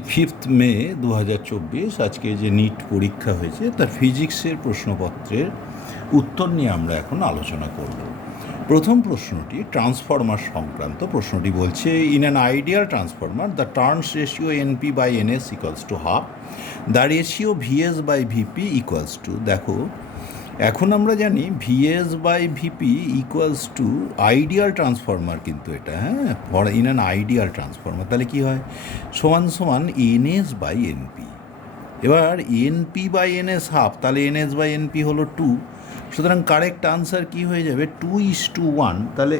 5 মে 2024 আজকে যে নিট পরীক্ষা হয়েছে তার ফিজিক্সের প্রশ্নপত্রের উত্তর নিয়ে আমরা এখন আলোচনা করব। প্রথম প্রশ্নটি ট্রান্সফরমার সংক্রান্ত। প্রশ্নটি বলছে in an ideal transformer the turns ratio NP by NS equals to half, the ratio VS by VP equals to, দেখো এখন আমরা জানি VS by VP equals to ideal transformer, কিন্তু এটা for in an ideal transformer তাহলে কী হয়, সমান সমান এনএস বাই এনপি। এবার এনপি বাই এনএস হাফ, তাহলে এনএস বাই এনপি হলো 2, সুতরাং কারেক্ট আনসার কী হয়ে যাবে 2:1। তাহলে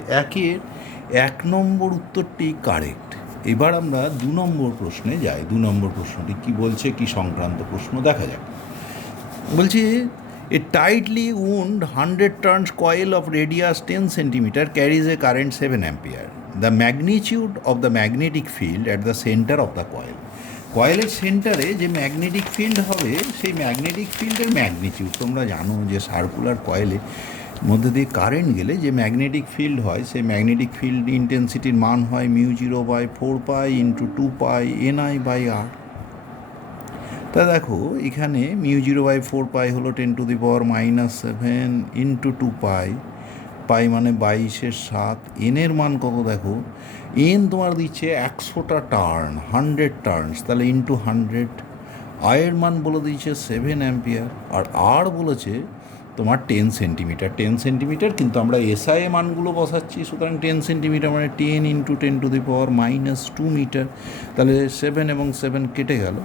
এক নম্বর উত্তরটি কারেক্ট। এবার আমরা 2 নম্বর প্রশ্নে যাই। 2 নম্বর প্রশ্নটি কী বলছে, কী সংক্রান্ত প্রশ্ন দেখা যাক। বলছে a tightly wound 100 turns coil of radius 10 cm carries a current 7 ampere. The magnitude of the magnetic field at the center of the coil. কয়েলের সেন্টারে যে ম্যাগনেটিক ফিল্ড হবে সেই ম্যাগনেটিক ফিল্ডের ম্যাগনিটিউড, তোমরা জানো যে সার্কুলার কয়েলের মধ্যে দিয়ে কারেন্ট গেলে যে ম্যাগনেটিক ফিল্ড হয় সেই ম্যাগনেটিক ফিল্ড ইন্টেন্সিটির মান হয় μ0/4π × 2π NI/r। তা দেখো এখানে μ0/4π হলো 10⁻⁷ ইন্টু 2π, পাই মানে 22/7। এনের মান কত দেখো, এন তোমার দিচ্ছে 100টা টার্ন, 100 টার্নস, তাহলে ইন্টু 100। আয়ের মান বলে দিচ্ছে 7 অ্যাম্পিয়ার, আর আর বলেছে তোমার 10 সেন্টিমিটার। 10 সেন্টিমিটার, কিন্তু আমরা এসআই মানগুলো বসাচ্ছি, সুতরাং 10 সেন্টিমিটার মানে 10 × 10⁻⁻2 মিটার। তাহলে 7 এবং 7 কেটে গেল,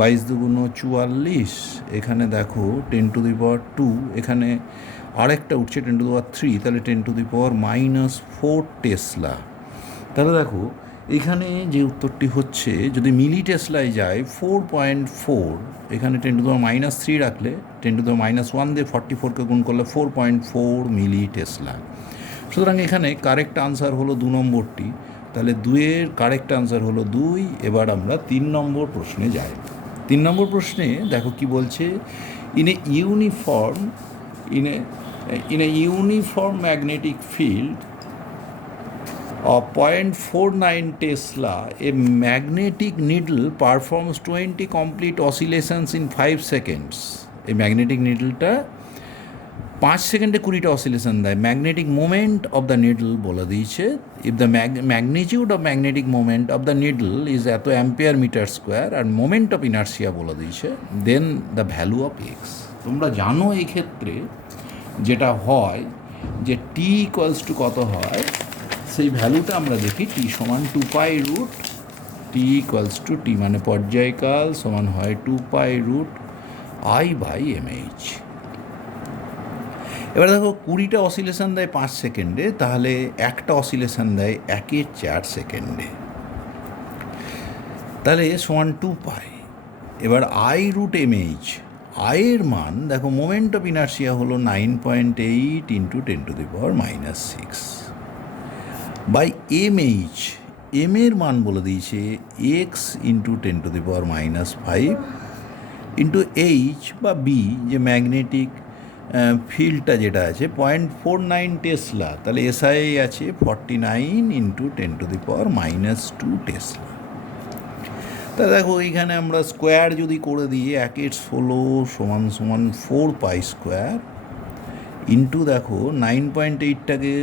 22 দুগুণ 44। এখানে দেখো 10⁻², এখানে আরেকটা উঠছে 10⁻3, তাহলে 10⁻⁻4 টেসলা। তাহলে দেখো এখানে যে উত্তরটি হচ্ছে, যদি মিলি টেসলায় যায় 4.4, এখানে 10⁻³ রাখলে 10⁻1 দিয়ে 44কে গুণ করলে 4.4 মিলি টেসলা। সুতরাং এখানে কারেক্ট আনসার হলো 2 নম্বরটি। তাহলে 2-এর কারেক্ট আনসার হলো 2। এবার আমরা 3 নম্বর প্রশ্নে যাই। 3 নম্বর প্রশ্নে দেখো কি বলছে, in a uniform magnetic field of 0.49 Tesla, a magnetic needle performs 20 complete oscillations in 5 seconds. এই ম্যাগনেটিক নিডলটা 5 সেকেন্ডে 20টা অসিলেশন দেয়। Magnetic moment of the needle বলে দিয়েছে, if the magnitude of magnetic moment of the needle is এত ampere metre square, আর moment of inertia বলে দিয়েছে, then the value of x. তোমরা জানো এই ক্ষেত্রে যেটা হয় যে টি ইকুয়ালস টু কত হয়, সেই ভ্যালুটা আমরা দেখি, টি সমান 2π রুট, টি ইকুয়ালস টু টি মানে পর্যায়কাল সমান হয় 2π রুট I/mh। এবার দেখো 20টা অসিলেশন দেয় 5 সেকেন্ডে, তাহলে একটা অসিলেশন দেয় 1/4 সেকেন্ডে, তাহলে সমান 2π। এবার I√mh, আয়ের মান দেখো মোমেন্ট অফ ইনার্সিয়া হলো 9.8 × 10⁻⁻6 বাই mh। এর মান বলে দিয়েছে x × 10⁻⁵ ইন্টু এইচ বা বি, যে ম্যাগনেটিক ফিল্ডটা যেটা আছে 0.49 টেসলা, তাহলে এসআই আছে 49 × 10⁻² টেসলা। তা দেখো এইখানে আমরা স্কোয়ার যদি করে দিই 1/16 সমান 4π² ইন্টু দেখো 9.8টাকে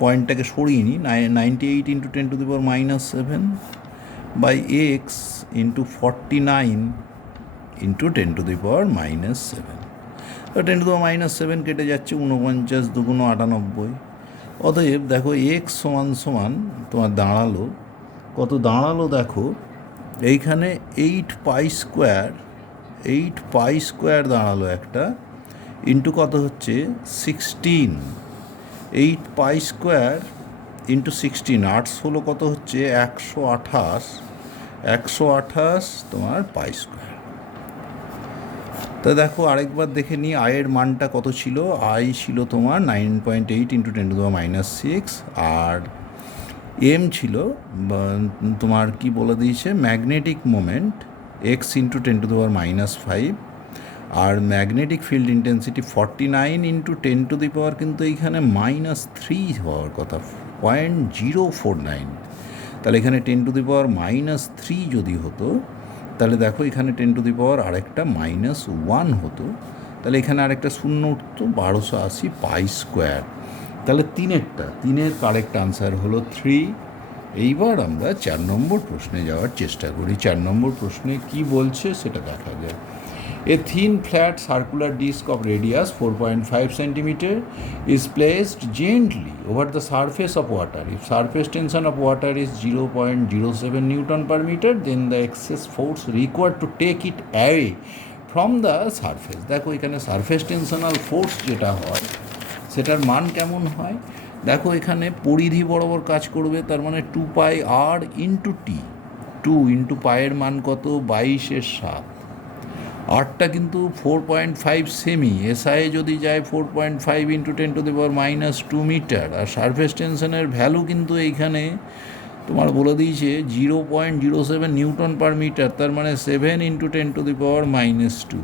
পয়েন্টটাকে সরিয়ে নিই, 98 × 10⁻⁷ বাই এক্স ইন্টু 49 × 10⁻⁷। 10⁻⁷ কেটে যাচ্ছে, 49 দুগুণ 98। অতএব দেখো এক্স সমান তোমার দাঁড়ালো কত, দাঁড়ালো দেখো এইখানে 8π² দাঁড়ালো একটা, ইন্টু কত হচ্ছে 16, 8π² ইন্টু 16, 8 কত হচ্ছে 128 তোমার π²। তা দেখো আরেকবার দেখে নিই আয়ের মানটা কত ছিল। আই ছিল তোমার 9.8 × 10⁻⁶, আর এম ছিল তোমার কি বলে দিয়েছে ম্যাগনেটিক মোমেন্ট x × 10⁻⁵, আর ম্যাগনেটিক ফিল্ড ইন্টেন্সিটি 49 × 10⁻, কিন্তু এইখানে -3 হওয়ার কথা, 0.049, তাহলে এখানে 10⁻³ যদি হতো, তাহলে দেখো এখানে 10⁻, আরেকটা -1 হতো, তাহলে এখানে আরেকটা শূন্য উঠতো, 1280 পাই স্কোয়ার। তাহলে তিনের কারেক্ট আনসার হলো 3। এইবার আমরা 4 নম্বর প্রশ্নে যাওয়ার চেষ্টা করি। 4 নম্বর প্রশ্নে কি বলছে সেটা দেখা যায়। A thin flat circular disc of radius 4.5 cm is placed gently over the surface of water. If surface tension of water is 0.07 Newton per meter, then the excess force required to take it away from the surface. দেখো এখানে surface টেনশনাল force যেটা হয় সেটার মান কেমন হয়, দেখো এখানে পরিধি বরাবর কাজ করবে, তার মানে 2πr ইন্টু টি। 2 ইন্টু পায়ের মান কত, 22/7। আরটা কিন্তু 4.5 সেমি, এসআই যদি যায় 4.5 ইন্টু 10⁻² মিটার, আর সারফেস টেনশনের ভ্যালু কিন্তু এইখানে তোমার বলে দিয়েছে 0.07 নিউটন পার মিটার, তার মানে 7 ইন্টু 10⁻²।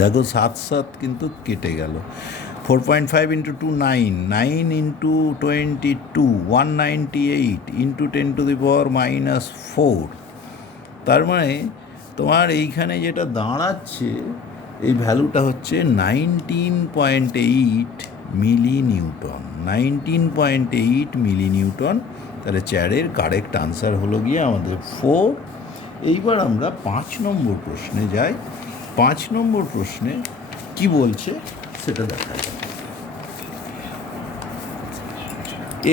দেখো 7 কিন্তু কেটে গেল। 4.5 ইন্টু 2 9, 9 ইন্টু 22 198 ইন্টু 10⁻⁻4। তার মানে তোমার এইখানে যেটা দাঁড়াচ্ছে এই ভ্যালুটা হচ্ছে 19.8 মিলি নিউটন। 19.8 মিলি নিউটন। তাহলে 4-এর কারেক্ট আনসার হলো গিয়ে আমাদের 4। এইবার আমরা 5 নম্বর প্রশ্নে যাই। 5 নম্বর প্রশ্নে কি বলছে সেটা দেখা যায়।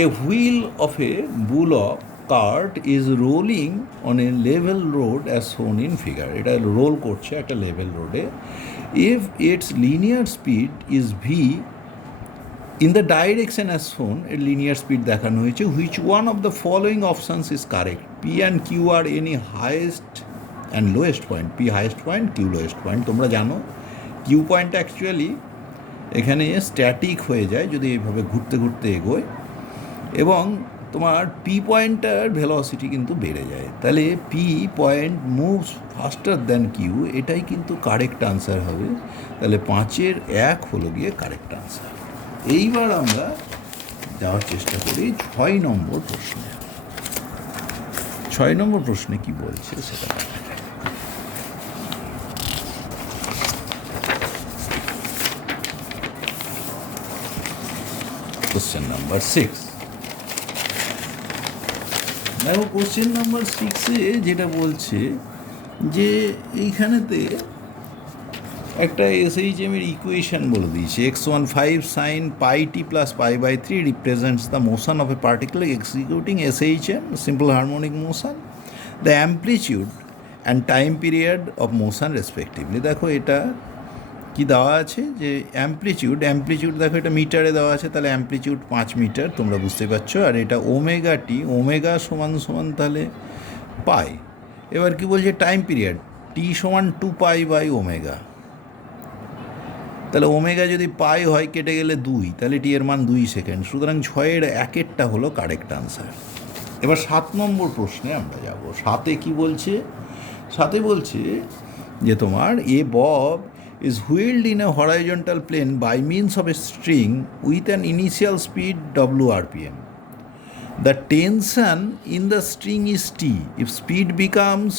A wheel of a bullock cart is rolling on a level road as shown in figure. এটা রোল করছে একটা লেভেল রোডে। If its linear speed is v in the direction as shown, a linear speed দেখানো হয়েছে, which one of the following options is correct? P and Q are any highest and lowest point. P highest point, Q lowest point. তোমরা জানো Q point actually এখানে static হয়ে যায় যদি এইভাবে ঘুরতে ঘুরতে এগোয়, এবং তোমার পি পয়েন্টটার ভেলোসিটি কিন্তু বেড়ে যায়। তাহলে P point moves faster than Q, এটাই কিন্তু কারেক্ট আনসার হবে। তাহলে 5-এর 1 হলো গিয়ে কারেক্ট আনসার। এইবার আমরা যাওয়ার চেষ্টা করি 6 নম্বর প্রশ্নে। 6 নম্বর প্রশ্নে কি বলছে সেটা দেখা যায়। Question number 6। দেখো কোশ্চেন নাম্বার 6-এ যেটা বলছে যে এইখানেতে একটা এসএইচএমের ইকুয়েশন বলে দিয়েছে, x15 sin πt plus π/3 represents the motion of a particle executing SHM, simple harmonic motion, the amplitude and time period of motion respectively. দেখো এটা কি দেওয়া আছে যে অ্যাম্প্লিটিউড দেখো এটা মিটারে দেওয়া আছে, তাহলে অ্যাম্প্লিটিউড 5 মিটার, তোমরা বুঝতে পারছো। আর এটা ওমেগা টি, ওমেগা সমান তাহলে পাই। এবার কি বলছে টাইম পিরিয়ড, টি সমান 2π/ওমেগা। তাহলে ওমেগা যদি পাই হয় কেটে গেলে 2, তাহলে টি এর মান 2 সেকেন্ড। সুতরাং 6-এর 1-এরটা হলো কারেক্ট আনসার। এবার 7 নম্বর প্রশ্নে আমরা যাব। 7-এ কি বলছে? 7-এ বলছে যে তোমার এ Bob is wheeled in a horizontal plane by means of a string with an initial speed w rpm. The tension in the string is T. If speed becomes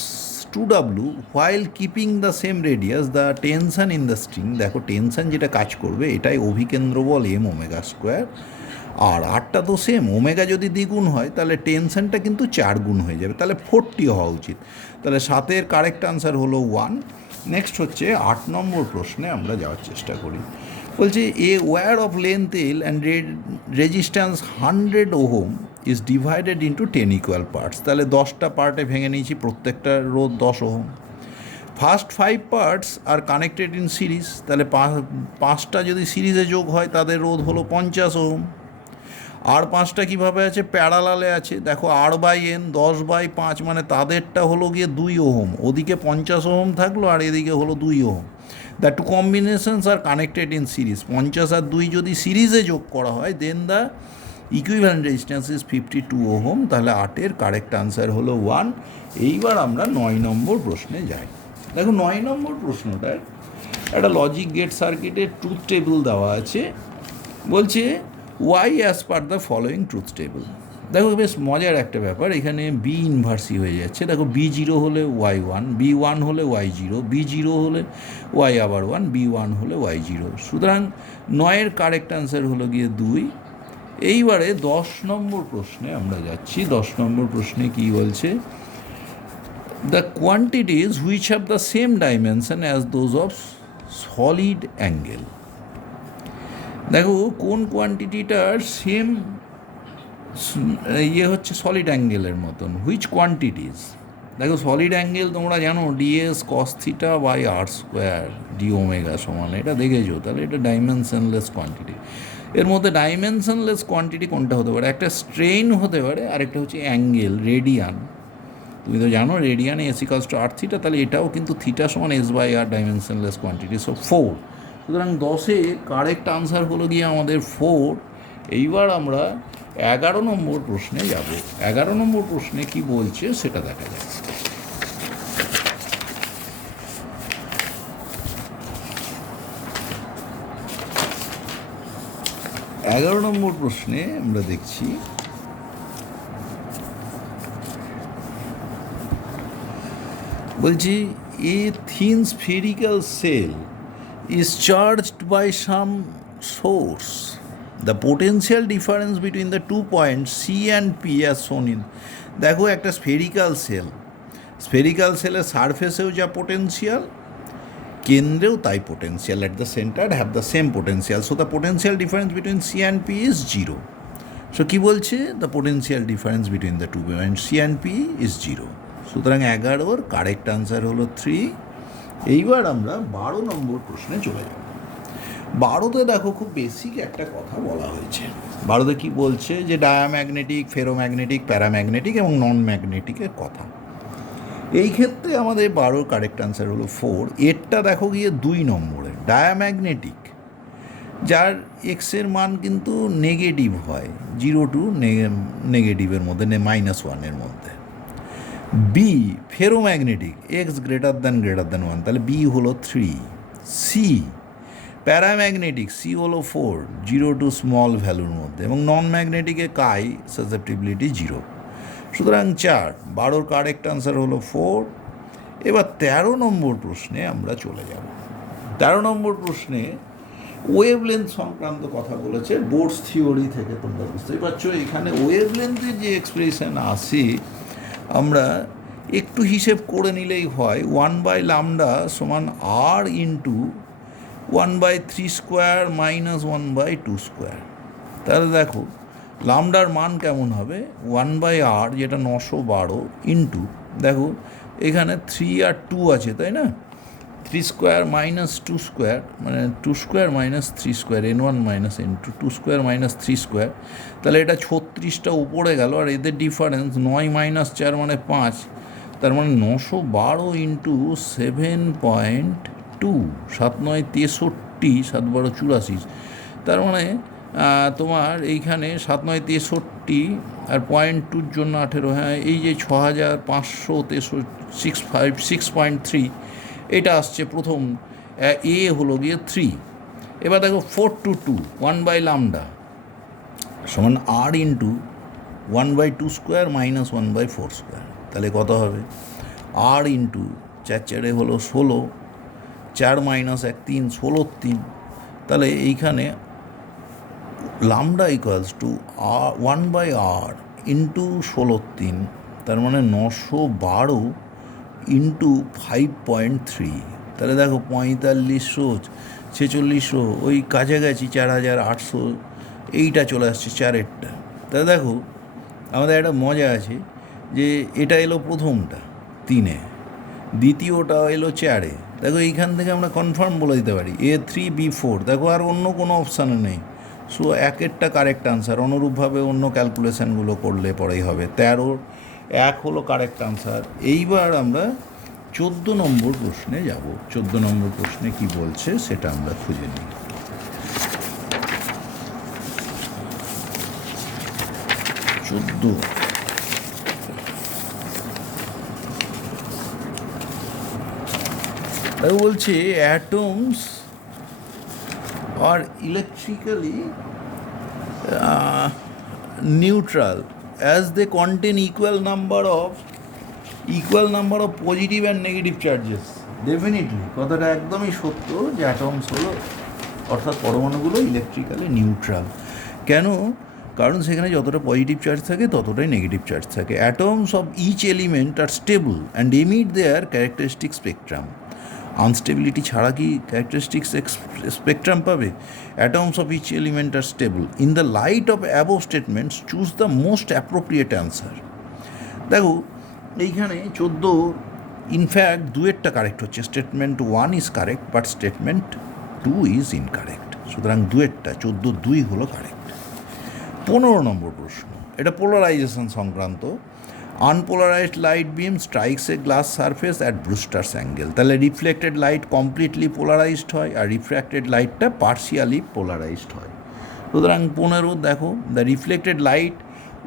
2w while keeping the same radius, the tension in the string, দেখো tension যেটা কাজ করবে এটাই অভিকেন্দ্র বল m omega square. আর আরটা তো same, omega যদি দ্বিগুণ হয় তাহলে টেনশনটা কিন্তু 4 গুণ হয়ে যাবে, তাহলে 40 হওয়া উচিত। তাহলে 7-এর কারেক্ট আনসার হলো 1। নেক্সট হচ্ছে 8 নম্বর প্রশ্নে আমরা যাওয়ার চেষ্টা করি। বলছে a wire of length L and resistance 100 ohm is divided into 10 equal parts. তাহলে 10টা পার্টে ভেঙে নিয়েছি, প্রত্যেকটা রোধ 10 ohm. First 5 parts are connected in series, তাহলে 5টা যদি সিরিজে যোগ হয় তাদের রোধ হলো 50 ওহম। আর 5টা কীভাবে আছে, প্যারালালে আছে। দেখো R/N 10/5, মানে তাদেরটা হলো গিয়ে 2 ওহম, ওদিকে 50 ওহম থাকলো আর এদিকে হলো 2 ohm. The two combinations are connected in series, 50 আর 2 যদি সিরিজে যোগ করা হয় then the equivalent resistance is 52 ohm. তাহলে 8-এর কারেক্ট আনসার হলো 1। এইবার আমরা 9 নম্বর প্রশ্নে যাই। দেখো 9 নম্বর প্রশ্নটায় একটা লজিক গেট সার্কিটের ট্রুথ টেবিল দেওয়া আছে। বলছে Y as per the following truth table. দেখো বেশ মজার একটা ব্যাপার, এখানে বি ইনভার্সই হয়ে যাচ্ছে। দেখো বি জিরো হলে ওয়াই ওয়ান, বি ওয়ান হলে ওয়াই জিরো, বি জিরো হলে ওয়াই আবার ওয়ান, বি ওয়ান হলে ওয়াই জিরো। সুতরাং 9-এর কারেক্ট অ্যান্সার হলো গিয়ে 2। এইবারে 10 নম্বর প্রশ্নে আমরা যাচ্ছি। 10 নম্বর প্রশ্নে কি বলছে? The quantities which have the same dimension as those of solid angle. দেখো কোন কোয়ান্টিটিটার সেম ইয়ে হচ্ছে সলিড অ্যাঙ্গেলের মতন, হুইচ কোয়ান্টিটিজ। দেখো সলিড অ্যাঙ্গেল তোমরা জানো DS cos theta by R square D omega সমান, এটা দেখেছো। তাহলে এটা ডাইমেনশনলেস কোয়ান্টিটি। এর মধ্যে ডাইমেনশনলেস কোয়ান্টিটি কোনটা হতে পারে? একটা স্ট্রেইন হতে পারে, আরেকটা হচ্ছে অ্যাঙ্গেল রেডিয়ান। তুমি তো জানো radian S equals to R theta, তাহলে এটাও কিন্তু থিটা সমান S by R, dimensionless quantity. So 4। সুতরাং 10-এ কারেক্ট আনসার হলো গিয়ে আমাদের 4। এইবার আমরা 11 নম্বর প্রশ্নে যাব। 11 নম্বর প্রশ্নে কি বলছে সেটা দেখা যাক। 11 নম্বর প্রশ্নে আমরা দেখছি বলছি a thin spherical shell is charged by some source. The potential difference between the 2 points C and P as shown in. দেখো একটা স্ফেরিক্যাল সেল, স্ফেরিক্যাল সেলের সারফেসেও যা পোটেন্সিয়াল, কেন্দ্রেও তাই potential, at the centre have the same potential. So the potential difference between C and P is 0। So কী বলছে? The potential difference between the 2 point C and P is 0। সুতরাং 11-ওর correct answer হলো 3। এইবার আমরা 12 নম্বর প্রশ্নে চলে যাব। 12তে দেখো খুব বেসিক একটা কথা বলা হয়েছে। 12তে কী বলছে? যে ডায়াম্যাগনেটিক, ফেরোম্যাগনেটিক, প্যারাম্যাগনেটিক এবং নন ম্যাগনেটিকের কথা। এই ক্ষেত্রে আমাদের 12-র কারেক্ট আনসার হলো 4। এরটা দেখো গিয়ে 2 নম্বরে ডায়াম্যাগনেটিক, যার এক্সের মান কিন্তু নেগেটিভ হয়, 0 টু নেগেটিভের মধ্যে, -1-এর মধ্যে। B ferromagnetic, X greater than 1, তাহলে বি হলো 3। সি প্যারাম্যাগনেটিক, সি হলো 4, 0 টু স্মল ভ্যালুর মধ্যে, এবং নন ম্যাগনেটিকে কাই সাসেপ্টিবিলিটি 0। সুতরাং 4। 12-র কারেক্ট আনসার হলো 4। এবার 13 নম্বর প্রশ্নে আমরা চলে যাব। 13 নম্বর প্রশ্নে ওয়েভলেন্থ সংক্রান্ত কথা বলেছে, বোর্ডস থিওরি থেকে। তোমরা বুঝতেই পারছো এখানে ওয়েভলেন্থের যে এক্সপ্রেশন আসে, আমরা একটু হিসেব করে নিলেই হয়। 1/λ সমান আর ইন্টু 1/3² মাইনাস 1/2²। তাহলে দেখো লামডার মান কেমন হবে? 1/r, যেটা 912, ইন্টু, দেখো এখানে 3 আর 2 আছে, তাই না? 3² মাইনাস 2², মানে 2² minus 3², n1 minus n2, 2² minus 3²। তাহলে এটা 36টা উপরে গেল, আর এদের ডিফারেন্স 9 মাইনাস 4 মানে 5, তার মানে 912 ইন্টু 7.2, 7 9 63, 7 12 84। তার মানে তোমার এইখানে 7 9 63 আর 0.2-র জন্য 18, হ্যাঁ, এই যে 6563, 6.3, এটা আসছে প্রথম। এ হলো গিয়ে 3। এবার দেখো 4 to 2, 1/λ সমান আর ইন্টু 1/2² মাইনাস 1/4²। তাহলে কত হবে? আর ইন্টু 4 4 হলো 16, 4 মাইনাস 1 3, 16 3। তাহলে এইখানে lambda equals to 1/r into 16 3, তার মানে 912 ইন্টু 5.3। তাহলে দেখো 4500, 4600, ওই কাছাকাছি 4800, এইটা চলে আসছে 4-এরটা। তাহলে দেখো আমাদের একটা মজা আছে যে এটা এলো প্রথমটা 3-এ, দ্বিতীয়টা এলো 4-এ। দেখো এইখান থেকে আমরা কনফার্ম বলে দিতে পারি A3 B4। দেখো আর অন্য কোনো অপশানে নেই। সো 1-এরটা কারেক্ট আনসার। অনুরূপভাবে অন্য ক্যালকুলেশানগুলো করলে পরেই হবে। 13-1 হলো কারেক্ট আনসার। এইবার আমরা 14 নম্বর প্রশ্নে যাব। 14 নম্বর প্রশ্নে কি বলছে সেটা আমরা খুঁজে নিই। 14 বলছে atoms are electrically neutral as they contain equal number of positive and negative charges. Definitely কথাটা একদমই সত্য যে অ্যাটমস হলো অর্থাৎ পরমাণুগুলো ইলেকট্রিক্যালি নিউট্রাল। কেন? কারণ সেখানে যতটা পজিটিভ চার্জ থাকে ততটাই নেগেটিভ চার্জ থাকে। Atoms of each element are stable and emit their characteristic spectrum. Unstability ছাড়া কি ক্যারেক্টারিস্টিক স্পেকট্রাম পাবে? Atoms of each element are stable. In the light of above statements choose the most appropriate answer. দেখো এইখানে 14 in fact দুয়েরটা correct হচ্ছে। Statement 1 is correct but statement 2 is incorrect. সুতরাং দুয়েরটা 14-2 হলো কারেক্ট। 15 নম্বর প্রশ্ন, এটা পোলারাইজেশন সংক্রান্ত। Unpolarized light beam strikes a glass surface at Brewster's angle. তাহলে রিফ্লেক্টেড লাইট কমপ্লিটলি পোলারাইজড হয় আর রিফ্র্যাক্টেড লাইটটা পার্শিয়ালি পোলারাইজড হয়। সুতরাং 15 দেখো, the reflected light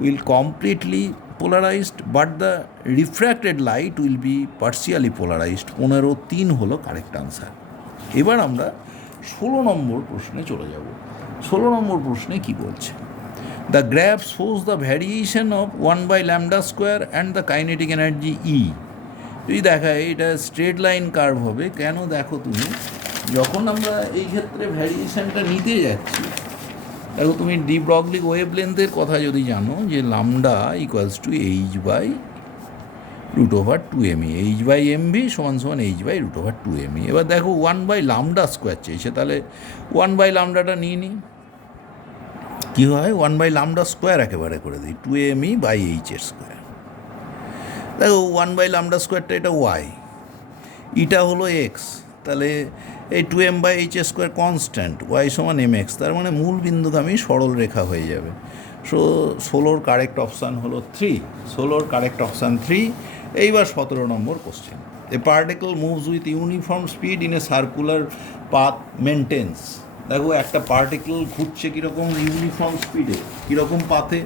will completely polarized but the refracted light will be partially polarized। 15-3 হলো correct answer. এবার আমরা 16 নম্বর প্রশ্নে চলে যাব। 16 নম্বর প্রশ্নে কি বলছে? The graph shows the variation of 1/λ² and the kinetic energy E. যদি দেখায় এটা স্ট্রেট লাইন কার্ভ হবে। কেন? দেখো তুমি যখন আমরা এই ক্ষেত্রে ভ্যারিয়েশনটা নিতে যাচ্ছি, দেখো তুমি ডি ব্রগলি ওয়েভলেন্থের কথা যদি জানো যে lambda equals to h/√2mE, h/mv সমান h/√2mE। এবার দেখো 1/λ² চেয়েছে, তাহলে 1/λটা নিয়ে নিই। কী হয়? 1/λ² একেবারে করে দিই, 2mE/h²। দেখো 1/λ²টা এটা ওয়াই, ইটা হলো এক্স, তাহলে এই 2m/h² কনস্ট্যান্ট, ওয়াই সমান mx, তার মানে মূল বিন্দুগামী সরল রেখা হয়ে যাবে। সো 16 কারেক্ট অপশান হলো 3। 16 কারেক্ট অপশান 3। এইবার 17 number question. A particle moves with uniform speed in a circular path maintains. দেখো একটা পার্টিকল ঘুরছে কীরকম ইউনিফর্ম স্পিডে, কীরকম পাথে?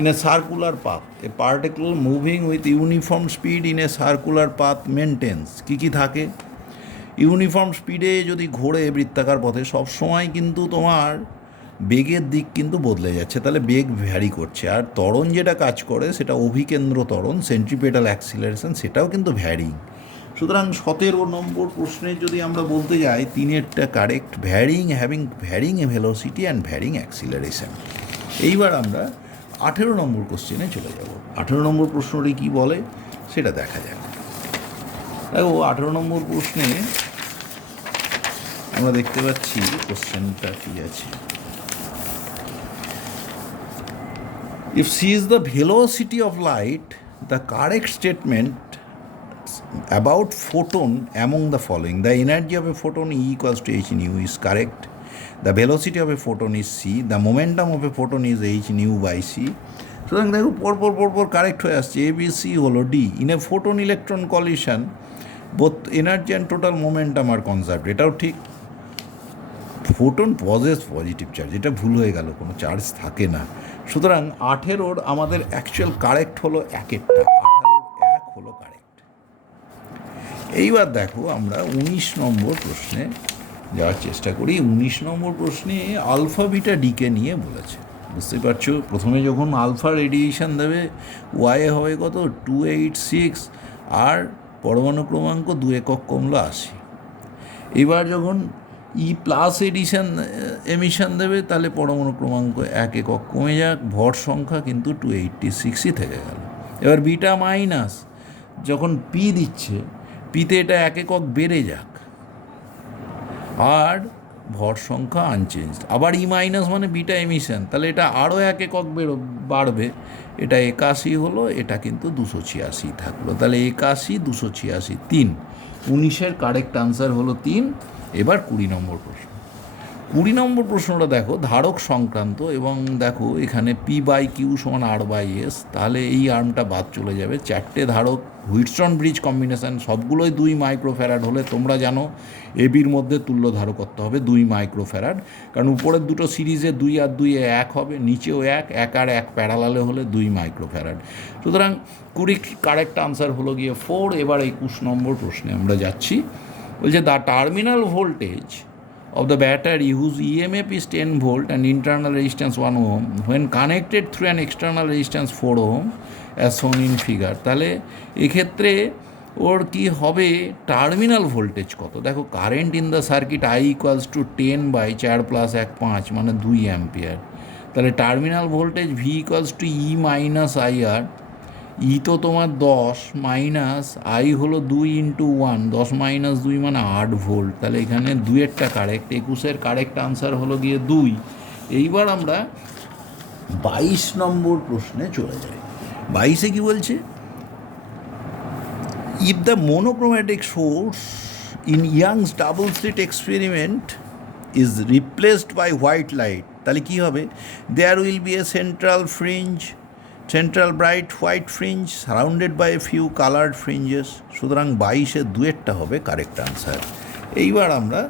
in a circular path. A particle moving with uniform speed in a circular path maintains কি থাকে? Uniform স্পিডে যদি ঘোরে বৃত্তাকার পথে সবসময় কিন্তু তোমার বেগের দিক কিন্তু বদলে যাচ্ছে, তাহলে বেগ ভ্যারি করছে। আর ত্বরণ যেটা কাজ করে সেটা অভিকেন্দ্র ত্বরণ, সেন্ট্রিপেটাল অ্যাক্সিলারেশন, সেটাও কিন্তু ভ্যারিং। সুতরাং 17 নম্বর প্রশ্নে যদি আমরা বলতে যাই 3-এরটা correct, varying a velocity and varying acceleration. এইবার আমরা 18 নম্বর কোশ্চেনে চলে যাব। 18 নম্বর প্রশ্নটি কী বলে সেটা দেখা যাক। দেখো 18 নম্বর প্রশ্নে আমরা দেখতে পাচ্ছি কোশ্চেনটা কী আছে। If c is the velocity of light, the correct statement about photon among the following: the energy of a photon E equals to h nu is correct. The velocity of a photon is c. The momentum of a photon is h nu by c. সুতরাং দেখো পরপর correct হয়ে আসছে। A B C হলো D. In a photon electron collision both energy and total momentum are conserved, এটাও ঠিক। Photon pauses positive charge, এটা ভুল হয়ে গেল, কোনো চার্জ থাকে না। সুতরাং 18 আমাদের অ্যাকচুয়াল কারেক্ট হলো 1-এরটা, 18 হলো কারেক্ট। এইবার দেখো আমরা 19 নম্বর প্রশ্নে যাওয়ার চেষ্টা করি। 19 নম্বর প্রশ্নে আলফা বিটা ডিকে নিয়ে বলেছে। বুঝতে পারছো, প্রথমে যখন আলফা রেডিয়েশন দেবে ওয়াই হবে কত 286, আর পরমাণু ক্রমাঙ্ক 2 একক কমলো 80। এবার যখন ই প্লাস এমিশন দেবে তাহলে পরমাণু ক্রমাঙ্ক 1 একক কমে যাক, ভর সংখ্যা কিন্তু 286ই থেকে গেল। এবার বিটা মাইনাস যখন পি দিচ্ছে, পিতে এটা 1 একক বেড়ে যাক, আর ভর সংখ্যা আনচেঞ্জ। আবার ই মাইনাস মানে বিটা এমিশন, তাহলে এটা আরও 1 একক বাড়বে, এটা 81 হলো, এটা কিন্তু 286 থাকলো। তাহলে 81, 286, 3। 19-এর কারেক্ট আনসার হলো 3। এবার 20 নম্বর প্রশ্ন। 20 নম্বর প্রশ্নটা দেখো ধারক সংক্রান্ত, এবং দেখো এখানে P/Q সমান R/S, তাহলে এই আর্মটা বাদ চলে যাবে। 4টে ধারক, হুইটস্টোন ব্রিজ কম্বিনেশান, সবগুলোই 2 মাইক্রোফ্যারাড হলে তোমরা জানো এবির মধ্যে তুল্য ধারকত্ব হবে 2 মাইক্রোফ্যারাড, কারণ উপরের দুটো সিরিজে 2 আর 2 1 হবে, নিচেও 1 আর 1 প্যারালালে হলে 2 মাইক্রোফ্যারাড। সুতরাং 20 কারেক্ট আনসার হলো গিয়ে 4। এবার 21 নম্বর প্রশ্নে আমরা যাচ্ছি। বলছে the terminal voltage of the battery whose EMF is 10 volt and internal resistance 1 ohm when connected through an external resistance 4 ohm as shown in figure. তাহলে এক্ষেত্রে ওর কি হবে, টার্মিনাল ভোল্টেজ কত? দেখো current in the circuit I equals to 10 by 4 plus 1 5 মানে 2 ampere. তাহলে terminal voltage V equals to E minus IR। E তো তোমার 10 মাইনাস আই হলো 2 ইন্টু 1, 10 মাইনাস 2 মানে 8 ভোল্ট। তাহলে এখানে 2-এরটা কারেক্ট, 21-এর কারেক্ট আনসার হলো গিয়ে 2। এইবার আমরা 22 নম্বর প্রশ্নে চলে যাই। 22-এ কি বলছে, if the monochromatic source in Young's double slit experiment is replaced by white light, তাহলে কি হবে, there will be a central bright white fringe surrounded by a few colored fringes। সুতরাং 22-এ 2-এরটা হবে কারেক্ট আনসার। এইবার আমরা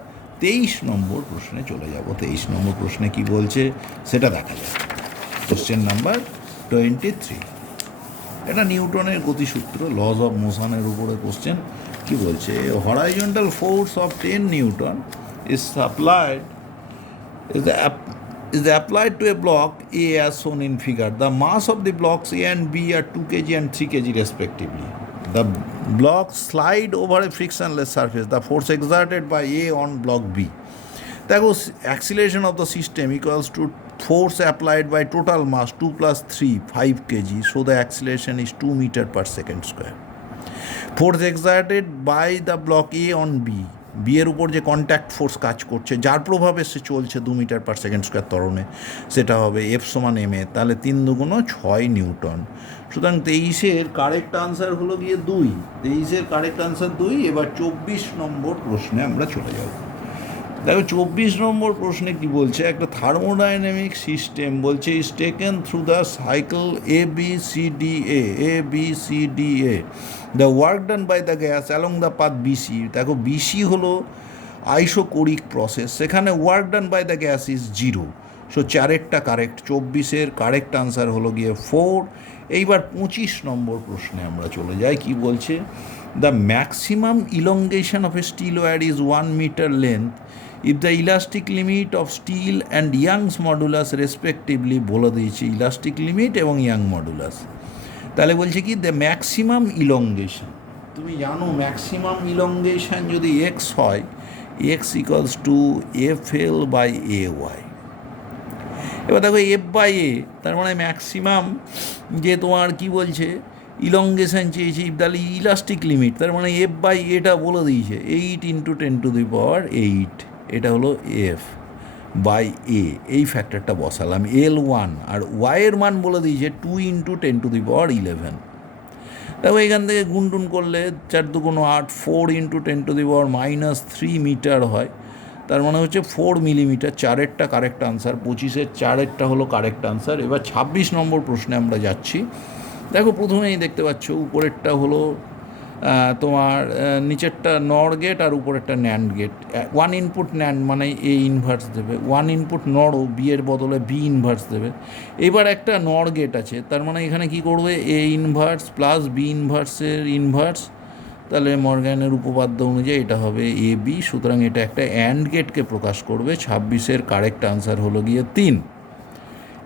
23 নম্বর প্রশ্নে চলে যাব। 23 নম্বর প্রশ্নে কি বলছে সেটা দেখা যাক। কোশ্চেন নাম্বার 23, এটা নিউটনের গতিসূত্র, লজ অফ মোশনের উপরে কোশ্চেন। কি বলছে, horizontal force of 10 Newton is applied to a block A as shown in figure. The mass of the blocks A and B are 2 kg and 3 kg respectively. The blocks slide over a frictionless surface. The force exerted by A on block B. দেখো acceleration of the system equals to force applied by total mass 2 plus 3 5 kg. So the acceleration is 2 meter per second square. Force exerted by the block A on B, B এর উপর যে contact force কাজ করছে, যার প্রভাবে সে চলছে 2 metre per second square ত্বরণে, সেটা হবে F সমান এম এ। তাহলে 3 দুগুণ 6 নিউটন। সুতরাং 23-এর কারেক্ট আনসার হলো গিয়ে 2। 23-এর কারেক্ট আনসার 2। এবার 24 নম্বর প্রশ্নে আমরা চলে যাব। দেখো 24 নম্বর প্রশ্নে কি বলছে, একটা থার্মোডাইনামিক সিস্টেম বলছে is taken through the cycle ABCDA the work done by the gas along the path BC। দেখো BC হলো আইসোকোরিক প্রসেস, সেখানে work done by the gas is 0। So 4-এরটা কারেক্ট। 24-এর কারেক্ট আনসার হলো গিয়ে 4। এইবার 25 নম্বর প্রশ্নে আমরা চলে যাই। কি বলছে, the maximum elongation of a steel wire is 1 metre length if the elastic limit of steel and Young's modulus respectively, বলে দিয়েছে ইলাস্টিক লিমিট এবং ইয়াং মডুলাস। তাহলে বলছে কি, দ্য ম্যাক্সিমাম ইলংগেশন, তুমি জানো ম্যাক্সিমাম ইলংগেশন যদি এক্স হয়, X equals to FL by AY। এবার দেখো F বাই A, তার মানে ম্যাক্সিমাম যে তোমার কি বলছে ইলংগেশন চেয়েছি, তাহলে ইলাস্টিক লিমিট, তার মানে F বাই এটা বলে দিয়েছে 8 × 10⁸। এটা হলো F বাই A, এই ফ্যাক্টরটা বসালাম L1, আর ওয়াইয়ের মান বলে দিয়েছে 2 × 10⁻11। দেখো এখান থেকে গুনটুন করলে 4 দুগুণ 8, 4 × 10⁻³ মিটার হয়, তার মানে হচ্ছে 4 মিলিমিটার। 4-এরটা কারেক্ট আনসার। 25-এর 4-এরটা হলো কারেক্ট আনসার। এবার 26 নম্বর প্রশ্নে আমরা যাচ্ছি। দেখো প্রথমেই দেখতে পাচ্ছ উপরেরটা হলো তোমার নিচেরটা নর গেট আর উপরেরটা ন্যান্ড গেট। 1 ইনপুট ন্যান্ড মানে A ইনভার্স দেবে, 1 ইনপুট নরও B এর বদলে B ইনভার্স দেবে। এবার একটা নর গেট আছে, তার মানে এখানে কি করবে, A ইনভার্স প্লাস B ইনভার্সের ইনভার্স, তাহলে মর্গ্যানের উপপাদ্য অনুযায়ী এটা হবে AB। সুতরাং এটা একটা অ্যান্ড গেটকে প্রকাশ করবে। 26-এর কারেক্ট আনসার হলো গিয়ে 3।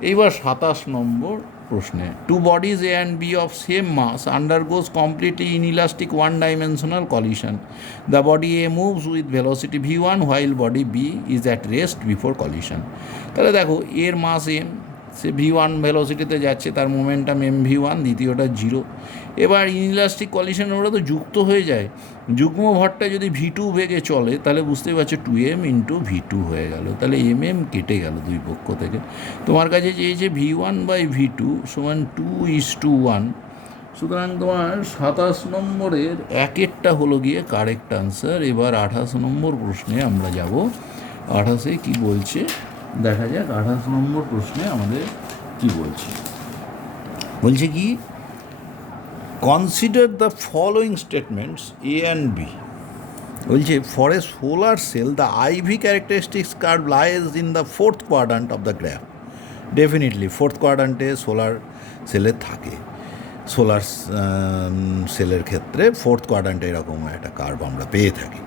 এইবার 27 নম্বর প্রশ্নে, two bodies A and B of same mass undergoes completely inelastic one-dimensional collision. The body A moves with velocity v1 while body B is at rest before collision. তাহলে দেখো এর মাস m, সে v1 ভেলোসিটিতে যাচ্ছে, তার মোমেন্টাম mv1, দ্বিতীয়টা 0। এবার inelastic collision ওরা তো যুক্ত হয়ে যায়। যুগ্ম ভরটা যদি v2 বেগে চলে তাহলে বুঝতেই পারছো 2m × v2 হয়ে গেল। তাহলে mm কেটে গেল দুই পক্ষ থেকে। তোমার কাছে চেয়েছে v1 বাই v2 সমান 2:1। সুতরাং তোমার 27 নম্বরের 1-এরটা হলো গিয়ে কারেক্ট আনসার। এবার 28 নম্বর প্রশ্নে আমরা যাব। 28-এ কী বলছে দেখা যাক। 28 নম্বর প্রশ্নে আমাদের কি বলছে, বলছে কি, consider the following statements A and B। বলছে for a solar cell the IV characteristics curve lies in the 4th quadrant of the graph. Definitely 4th কোয়াড্রান্টে সোলার সেলে থাকে। সোলার সেলের ক্ষেত্রে 4th কোয়াড্রান্টে এরকম একটা কার্ভ আমরা পেয়ে থাকি।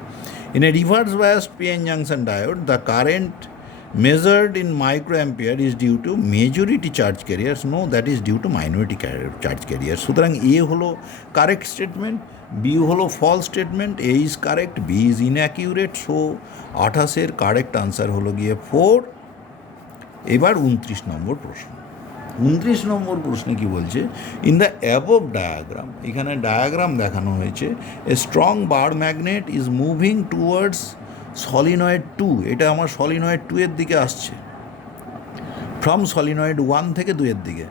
In a reverse biased PN junction diode, the current measured in microampere is due to majority charge carriers. No, that is due to minority charge carriers. সুতরাং A হলো correct statement, B হলো false statement, A is correct, B is inaccurate. So 28-এর correct answer হলো গিয়ে 4। এবার 29 নম্বর প্রশ্ন। 29 নম্বর প্রশ্নে কি বলছে, ইন দ্য অ্যাবভ ডায়াগ্রাম, এখানে ডায়াগ্রাম দেখানো হয়েছে, a strong bar magnet is moving towards solenoid 2, এটা আমার সলিনয়েড 2 এর দিকে আসছে, ফ্রম সলিনয়েড 1 থেকে 2 এর দিকে,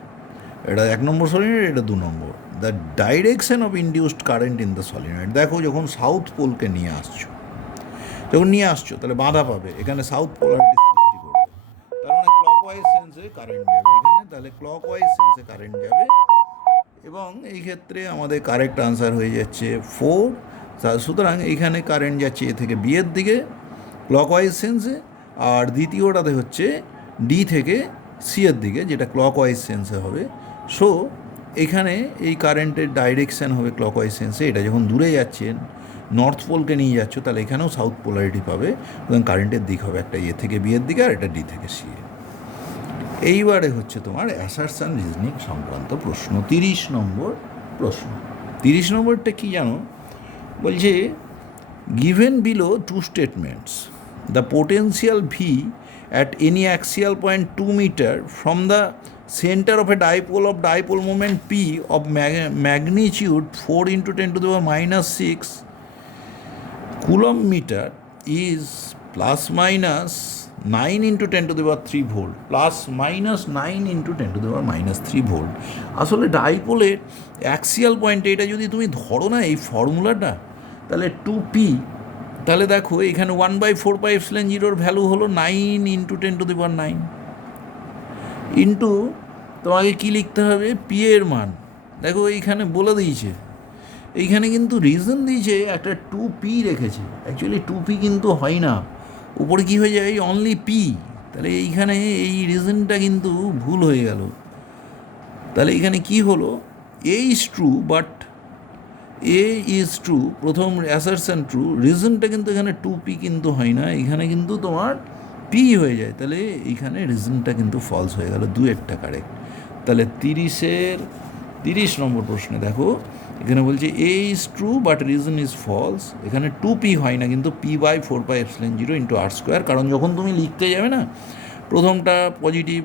এটা 1 নম্বর সলিনয়েড, এটা 2 number. The direction of induced current in the solenoid, দেখো যখন সাউথ পোলকে নিয়ে আসছো, তাহলে বাধা পাবে, এখানে সাউথ পোলারিটি সৃষ্টি করবে, তার মানে ক্লকওয়াইজ সেন্সে কারেন্ট যাবে এখানে, তাহলে ক্লকওয়াইজ সেন্সে কারেন্ট যাবে, এবং এই ক্ষেত্রে আমাদের কারেক্ট আনসার হয়ে যাচ্ছে 4। সুতরাং এইখানে কারেন্ট যাচ্ছে এ থেকে বি এর দিকে ক্লকওয়াইজ সেন্সে, আর দ্বিতীয়টাতে হচ্ছে ডি থেকে সি এর দিকে, যেটা ক্লকওয়াইজ সেন্সে হবে। সো এখানে এই কারেন্টের ডাইরেকশান হবে ক্লকওয়াইজ সেন্সে, এটা যখন দূরে যাচ্ছেন নর্থ পোলকে নিয়ে যাচ্ছ, তাহলে এখানেও সাউথ পোলারিটি পাবে, সুতরাং কারেন্টের দিক হবে একটা এ থেকে বি এর দিকে, আর এটা ডি থেকে সি এ। এইবারে হচ্ছে তোমার অ্যাসারশন রিজনিং সংক্রান্ত প্রশ্ন। 30 নম্বর প্রশ্ন। 30 নম্বরটা কী জানো, বলছে given below 2 statements, the potential V at any axial point 2 metre from the centre of a dipole of dipole moment P of magnitude 4 × 10⁻⁶ coulomb metre is ±9 × 10⁻³ volt, ±9 × 10⁻³ volt. আসলে ডাইপোলের অ্যাক্সিয়াল পয়েন্টে এটা যদি তুমি ধরো না এই ফর্মুলাটা, তাহলে 2p, তাহলে দেখো এখানে 1/4πε0 ভ্যালু হলো 9 × 10⁹ ইন্টু তোমাকে কী লিখতে হবে, পি এর মান দেখো এইখানে বলে দিয়েছে, এইখানে কিন্তু রিজন দিয়েছে একটা 2p রেখেছে, অ্যাকচুয়ালি 2p কিন্তু হয় না, উপরে কী হয়ে যায় অনলি পি, তাহলে এইখানে এই রিজনটা কিন্তু ভুল হয়ে গেল। তাহলে এখানে কি হলো, A is true but A is true, প্রথম অ্যাসারশন ট্রু, রিজনটা কিন্তু এখানে 2p কিন্তু হয় না, এখানে কিন্তু তোমার পি হয়ে যায়, তাহলে এইখানে রিজনটা কিন্তু ফলস হয়ে গেল, 2-এরটা কারেক্ট। তাহলে 30 নম্বর প্রশ্নে দেখো এখানে বলছে A is true but reason is false, এখানে 2p হয় না, কিন্তু p/4πε0 × r², কারণ যখন তুমি লিখতে যাবে না, প্রথমটা পজিটিভ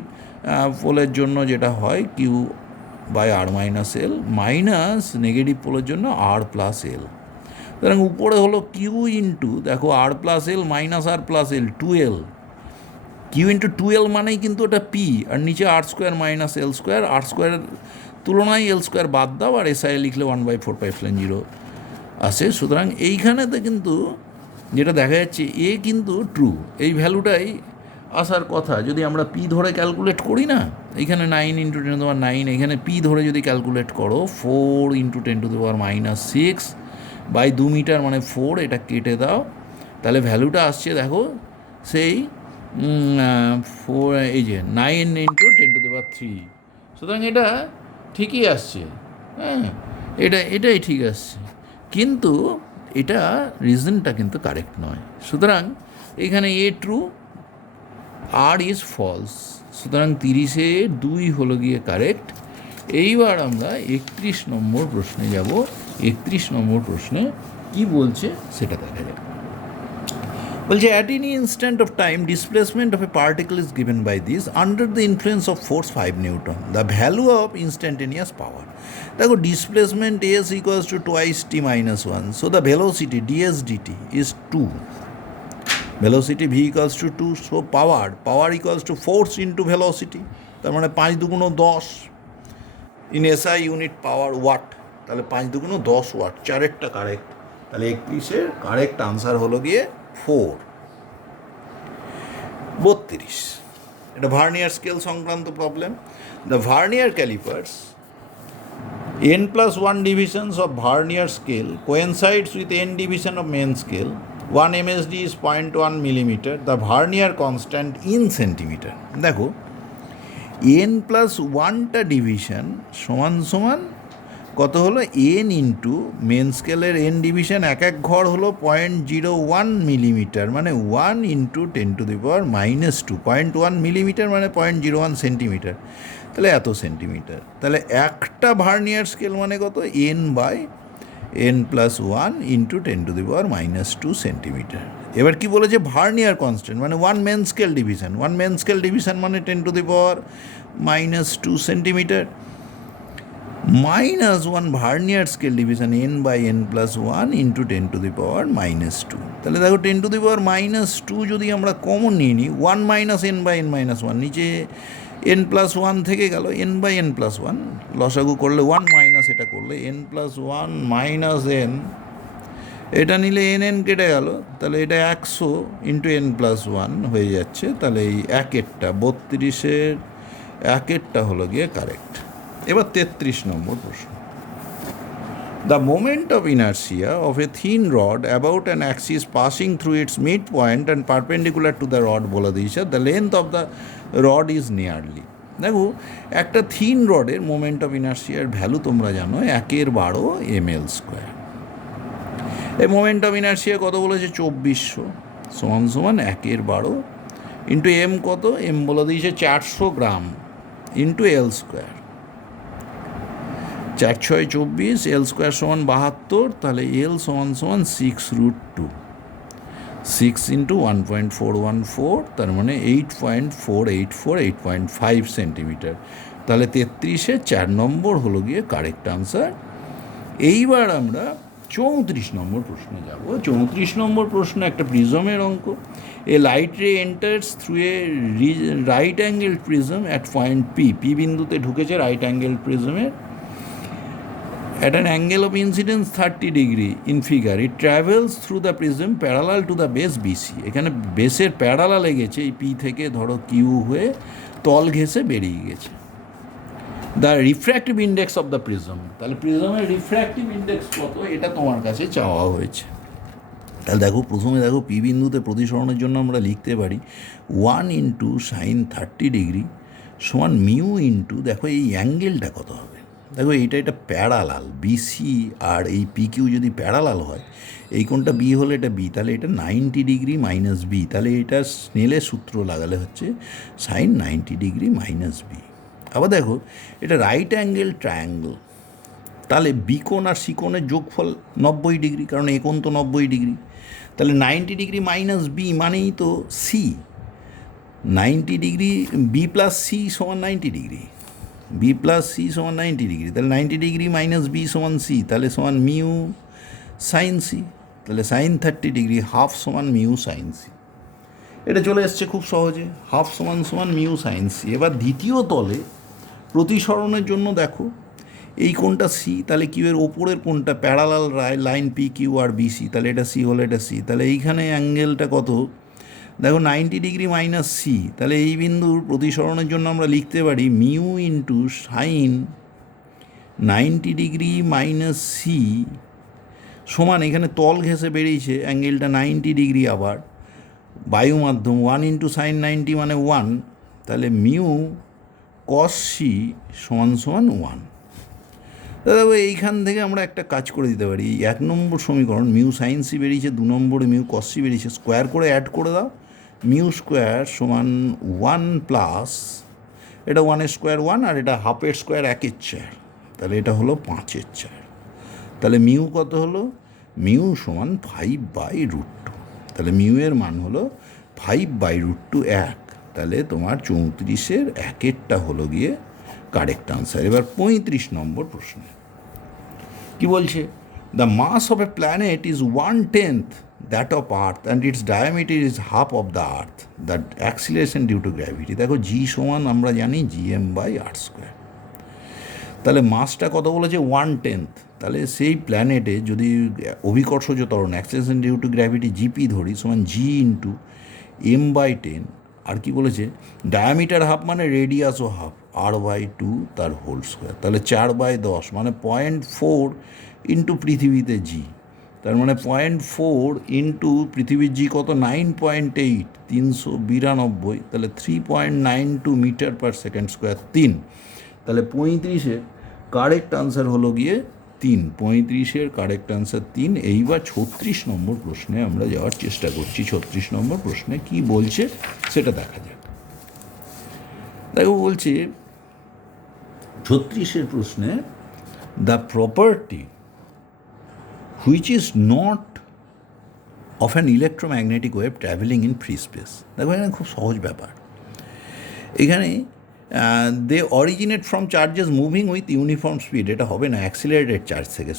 পোলের জন্য যেটা হয় q/r−l, মাইনাস নেগেটিভ পোলের জন্য r+l, সুতরাং উপরে হলো q ইন্টু দেখো r+l minus r+l 2l, q × 2l মানেই কিন্তু ওটা p, আর নিচে r² - l², r² তুলনায় l² বাদ দাও, আর SI লিখলে 1/4πε0 আসে। সুতরাং এইখানেতে কিন্তু যেটা দেখা যাচ্ছে এ কিন্তু ট্রু, এই ভ্যালুটাই আসার কথা। যদি আমরা পি ধরে ক্যালকুলেট করি না, এইখানে 9 × 10⁻⁹, এখানে পি ধরে যদি ক্যালকুলেট করো 4 × 10⁻⁶/2 মিটার মানে 4, এটা কেটে দাও, তাহলে ভ্যালুটা আসছে দেখো সেই 4, এই যে 9 × 10⁻³ সুতরাং এটা ঠিকই আসছে, হ্যাঁ, এটাই ঠিক আসছে, কিন্তু এটা রিজনটা কিন্তু কারেক্ট নয়। সুতরাং এখানে A true, R is false, সুতরাং 30-এ 2 হলো গিয়ে কারেক্ট। এইবার আমরা 31 নম্বর প্রশ্নে যাব। 31 নম্বর প্রশ্নে কি বলছে সেটা দেখা যাক। বলছে at any instant of time displacement of a particle is given by this under the influence of force 5 newton, the value of instantaneous power. দেখো displacement s = 2t-1, so the velocity ds dt is 2, velocity v = 2, so power equals to force into velocity, তার মানে 5 × 10 in SI unit power watt, তাহলে 5 × 10 watt, 4-এরটা correct, তাহলে 31-এর correct answer হলো গিয়ে 4। 32, এটা vernier scale সংক্রান্ত problem. The vernier callipers n+1 divisions of Vernier scale coincides with n division of main scale. 1 MSD is 0.1 millimeter. The Vernier constant in centimeter. দেখো n+1টা division সমান কত হলো N into main স্কেলের N division এক এক ঘর হলো 0.01 মিলিমিটার, মানে 1 ইন্টু 10⁻⁻², 0.1 মিলিমিটার মানে 0.01 সেন্টিমিটার, তাহলে এত সেন্টিমিটার। তাহলে একটা ভার্নিয়ার স্কেল মানে কত, N by n+1 into 10⁻⁻² centimetre. এবার কি বলেছে, ভার্নিয়ার কনস্ট্যান্ট মানে 1 main scale division, 1 main scale division মানে 10⁻² centimetre, -1 vernier scale division n by n+1 into 10⁻⁻²। তাহলে দেখো 10⁻² যদি আমরা কমন নিয়ে নিই, 1 - n বাই n-1, নিচে n+1 থেকে গেল, n বাই n+1 লসাগু করলে 1 মাইনাস এটা করলে n+1 - n, এটা নিলে n কেটে গেল, তাহলে এটা 100 ইন্টু n+1 হয়ে যাচ্ছে। তাহলে এই 1-এরটা 32-এর 1-এরটা হলো গিয়ে কারেক্ট। এবার 33 নম্বর প্রশ্ন। The moment of inertia of A thin rod about an Axis passing through it's mid point and perpendicular to the rod বলে দিয়েছে, the length of the rod is nearly. দেখো একটা থিন রডের মোমেন্ট অফ ইনার্সিয়ার ভ্যালু তোমরা জানো 1/12 ml²। এই moment of inertia কত বলেছে, 2400 সমান 1/12 ইন্টু এম কত, এম বলে দিয়েছে 400 গ্রাম ইন্টু L², 4×6 = 24, L² সমান 72, তাহলে L সমান 6√2, 6 ইন্টু 1.414, তার মানে 8.484, 8.5 সেন্টিমিটার। তাহলে 33-এ 4 নম্বর হলো গিয়ে কারেক্ট আনসার। এইবার আমরা 34 নম্বর প্রশ্নে যাব। 34 নম্বর প্রশ্ন একটা প্রিজমের অঙ্ক। A light ray enters through a right angle prism at point P, P বিন্দুতে ঢুকেছে রাইট অ্যাঙ্গেল প্রিজমের, at an angle of incidence 30 degree in figure, it travels through the prism parallel to the base BC। এখানে বেসের প্যারালালে গেছে, এই P থেকে ধরো Q হয়ে তল ঘেঁষে বেরিয়ে গেছে। The refractive index of the prism, তাহলে প্রিজমের রিফ্র্যাক্টিভ ইন্ডেক্স কত এটা তোমার কাছে চাওয়া হয়েছে। তাহলে দেখো প্রথমে দেখো পি বিন্দুতে প্রতিসরণের জন্য আমরা লিখতে পারি 1 ইন্টু sin 30 ডিগ্রি সমান মিউ ইন্টু, দেখো এই অ্যাঙ্গেলটা কত হবে, দেখো এটা প্যারালাল বিসি আর এই পি কিউ যদি প্যারালাল হয়, এই কোণটা বি হলে এটা বি, তাহলে এটা 90 ডিগ্রি মাইনাস বি, তাহলে এটা স্নেলের সূত্র লাগালে হচ্ছে সাইন 90 ডিগ্রি মাইনাস বি। আবার দেখো এটা রাইট অ্যাঙ্গেল ট্রায়াঙ্গেল, তাহলে বি কোণ আর সি কোণের যোগফল 90 ডিগ্রি, কারণ এ কোণ তো 90 ডিগ্রি, তাহলে 90 ডিগ্রি মাইনাস বি মানেই তো C, 90 degree B plus C সমান 90 ডিগ্রি, বি প্লাস সি সমান 90 ডিগ্রি, তাহলে 90 ডিগ্রি মাইনাস বি সমান সি, তাহলে সমান মিউ সাইন সি, তাহলে সাইন 30 ডিগ্রি হাফ সমান মিউ সাইন সি। এটা চলে এসছে খুব সহজে, হাফ সমান মিউ সাইন সি। এবার দ্বিতীয় তলে প্রতিসরণের জন্য দেখো এই কোণটা সি, তাহলে কিউয়ের ওপরের কোণটা parallel line P Q R BC, তাহলে এটা সি হলে এটা সি, তাহলে এইখানে অ্যাঙ্গেলটা কত, দেখো 90 ডিগ্রি মাইনাস সি, তাহলে এই বিন্দুর প্রতিসরণের জন্য আমরা লিখতে পারি mu into sine 90 degree minus C সমান, এখানে তল ঘেঁষে বেরিয়েছে অ্যাঙ্গেলটা 90 ডিগ্রি, আবার বায়ু মাধ্যম 1 ইন্টু সাইন 90 মানে 1, তাহলে মিউ কস সি সমান 1। দেখো এইখান থেকে আমরা একটা কাজ করে দিতে পারি, এই 1 নম্বর সমীকরণ মিউ সাইন সি বেরিয়েছে, 2 নম্বরে মিউ কস সি বেরিয়েছে, স্কোয়ার করে অ্যাড করে দাও, মিউ স্কোয়ার সমান 1 প্লাস এটা 1-এর স্কোয়ার 1 আর এটা হাফের স্কোয়ার 1-এর 4, তাহলে এটা হলো 5-এর 4, তাহলে মিউ কত হলো, মিউ সমান 5/√2, তাহলে মিউ এর মান হলো 5/√2 1, তাহলে তোমার 34-এর 1-এরটা হলো গিয়ে কারেক্ট আনসার। এবার 35 নম্বর প্রশ্ন কি বলছে, the mass of a planet is 1/10 that of earth and its diameter is half of the earth, the acceleration due to gravity. দেখো জি সমান আমরা জানি gm/r², তাহলে মাসটা কত বলেছে 1/10, তাহলে সেই প্ল্যানেটে যদি অভিকর্ষজ ত্বরণ acceleration due to gravity GP ধরি সমান জি ইন্টু m/10, আর কি বলেছে ডায়ামিটার হাফ মানে রেডিয়াসও হাফ, r/2 তার হোল স্কোয়ার, তাহলে 4/10 মানে 0.4 ইন্টু পৃথিবীতে জি, তার মানে 0.4 ইন্টু পৃথিবীর জি কত 9.8, 392, তাহলে 3.92 মিটার পার সেকেন্ড স্কোয়ার 3, তাহলে 35-এ কারেক্ট আনসার হলো গিয়ে 3, 35-এর কারেক্ট আনসার 3। এইবার 36 নম্বর প্রশ্নে আমরা যাওয়ার চেষ্টা করছি। 36 নম্বর প্রশ্নে কি বলছে সেটা দেখা যাক। দেখো বলছে 36-এর প্রশ্নে, the property which is not of an electromagnetic wave travelling in free space. দেখো এখানে খুব সহজ ব্যাপার। এখানে they originate from charges moving with uniform speed, এটা হবে না, অ্যাক্সিলারেটেড চার্জ থেকে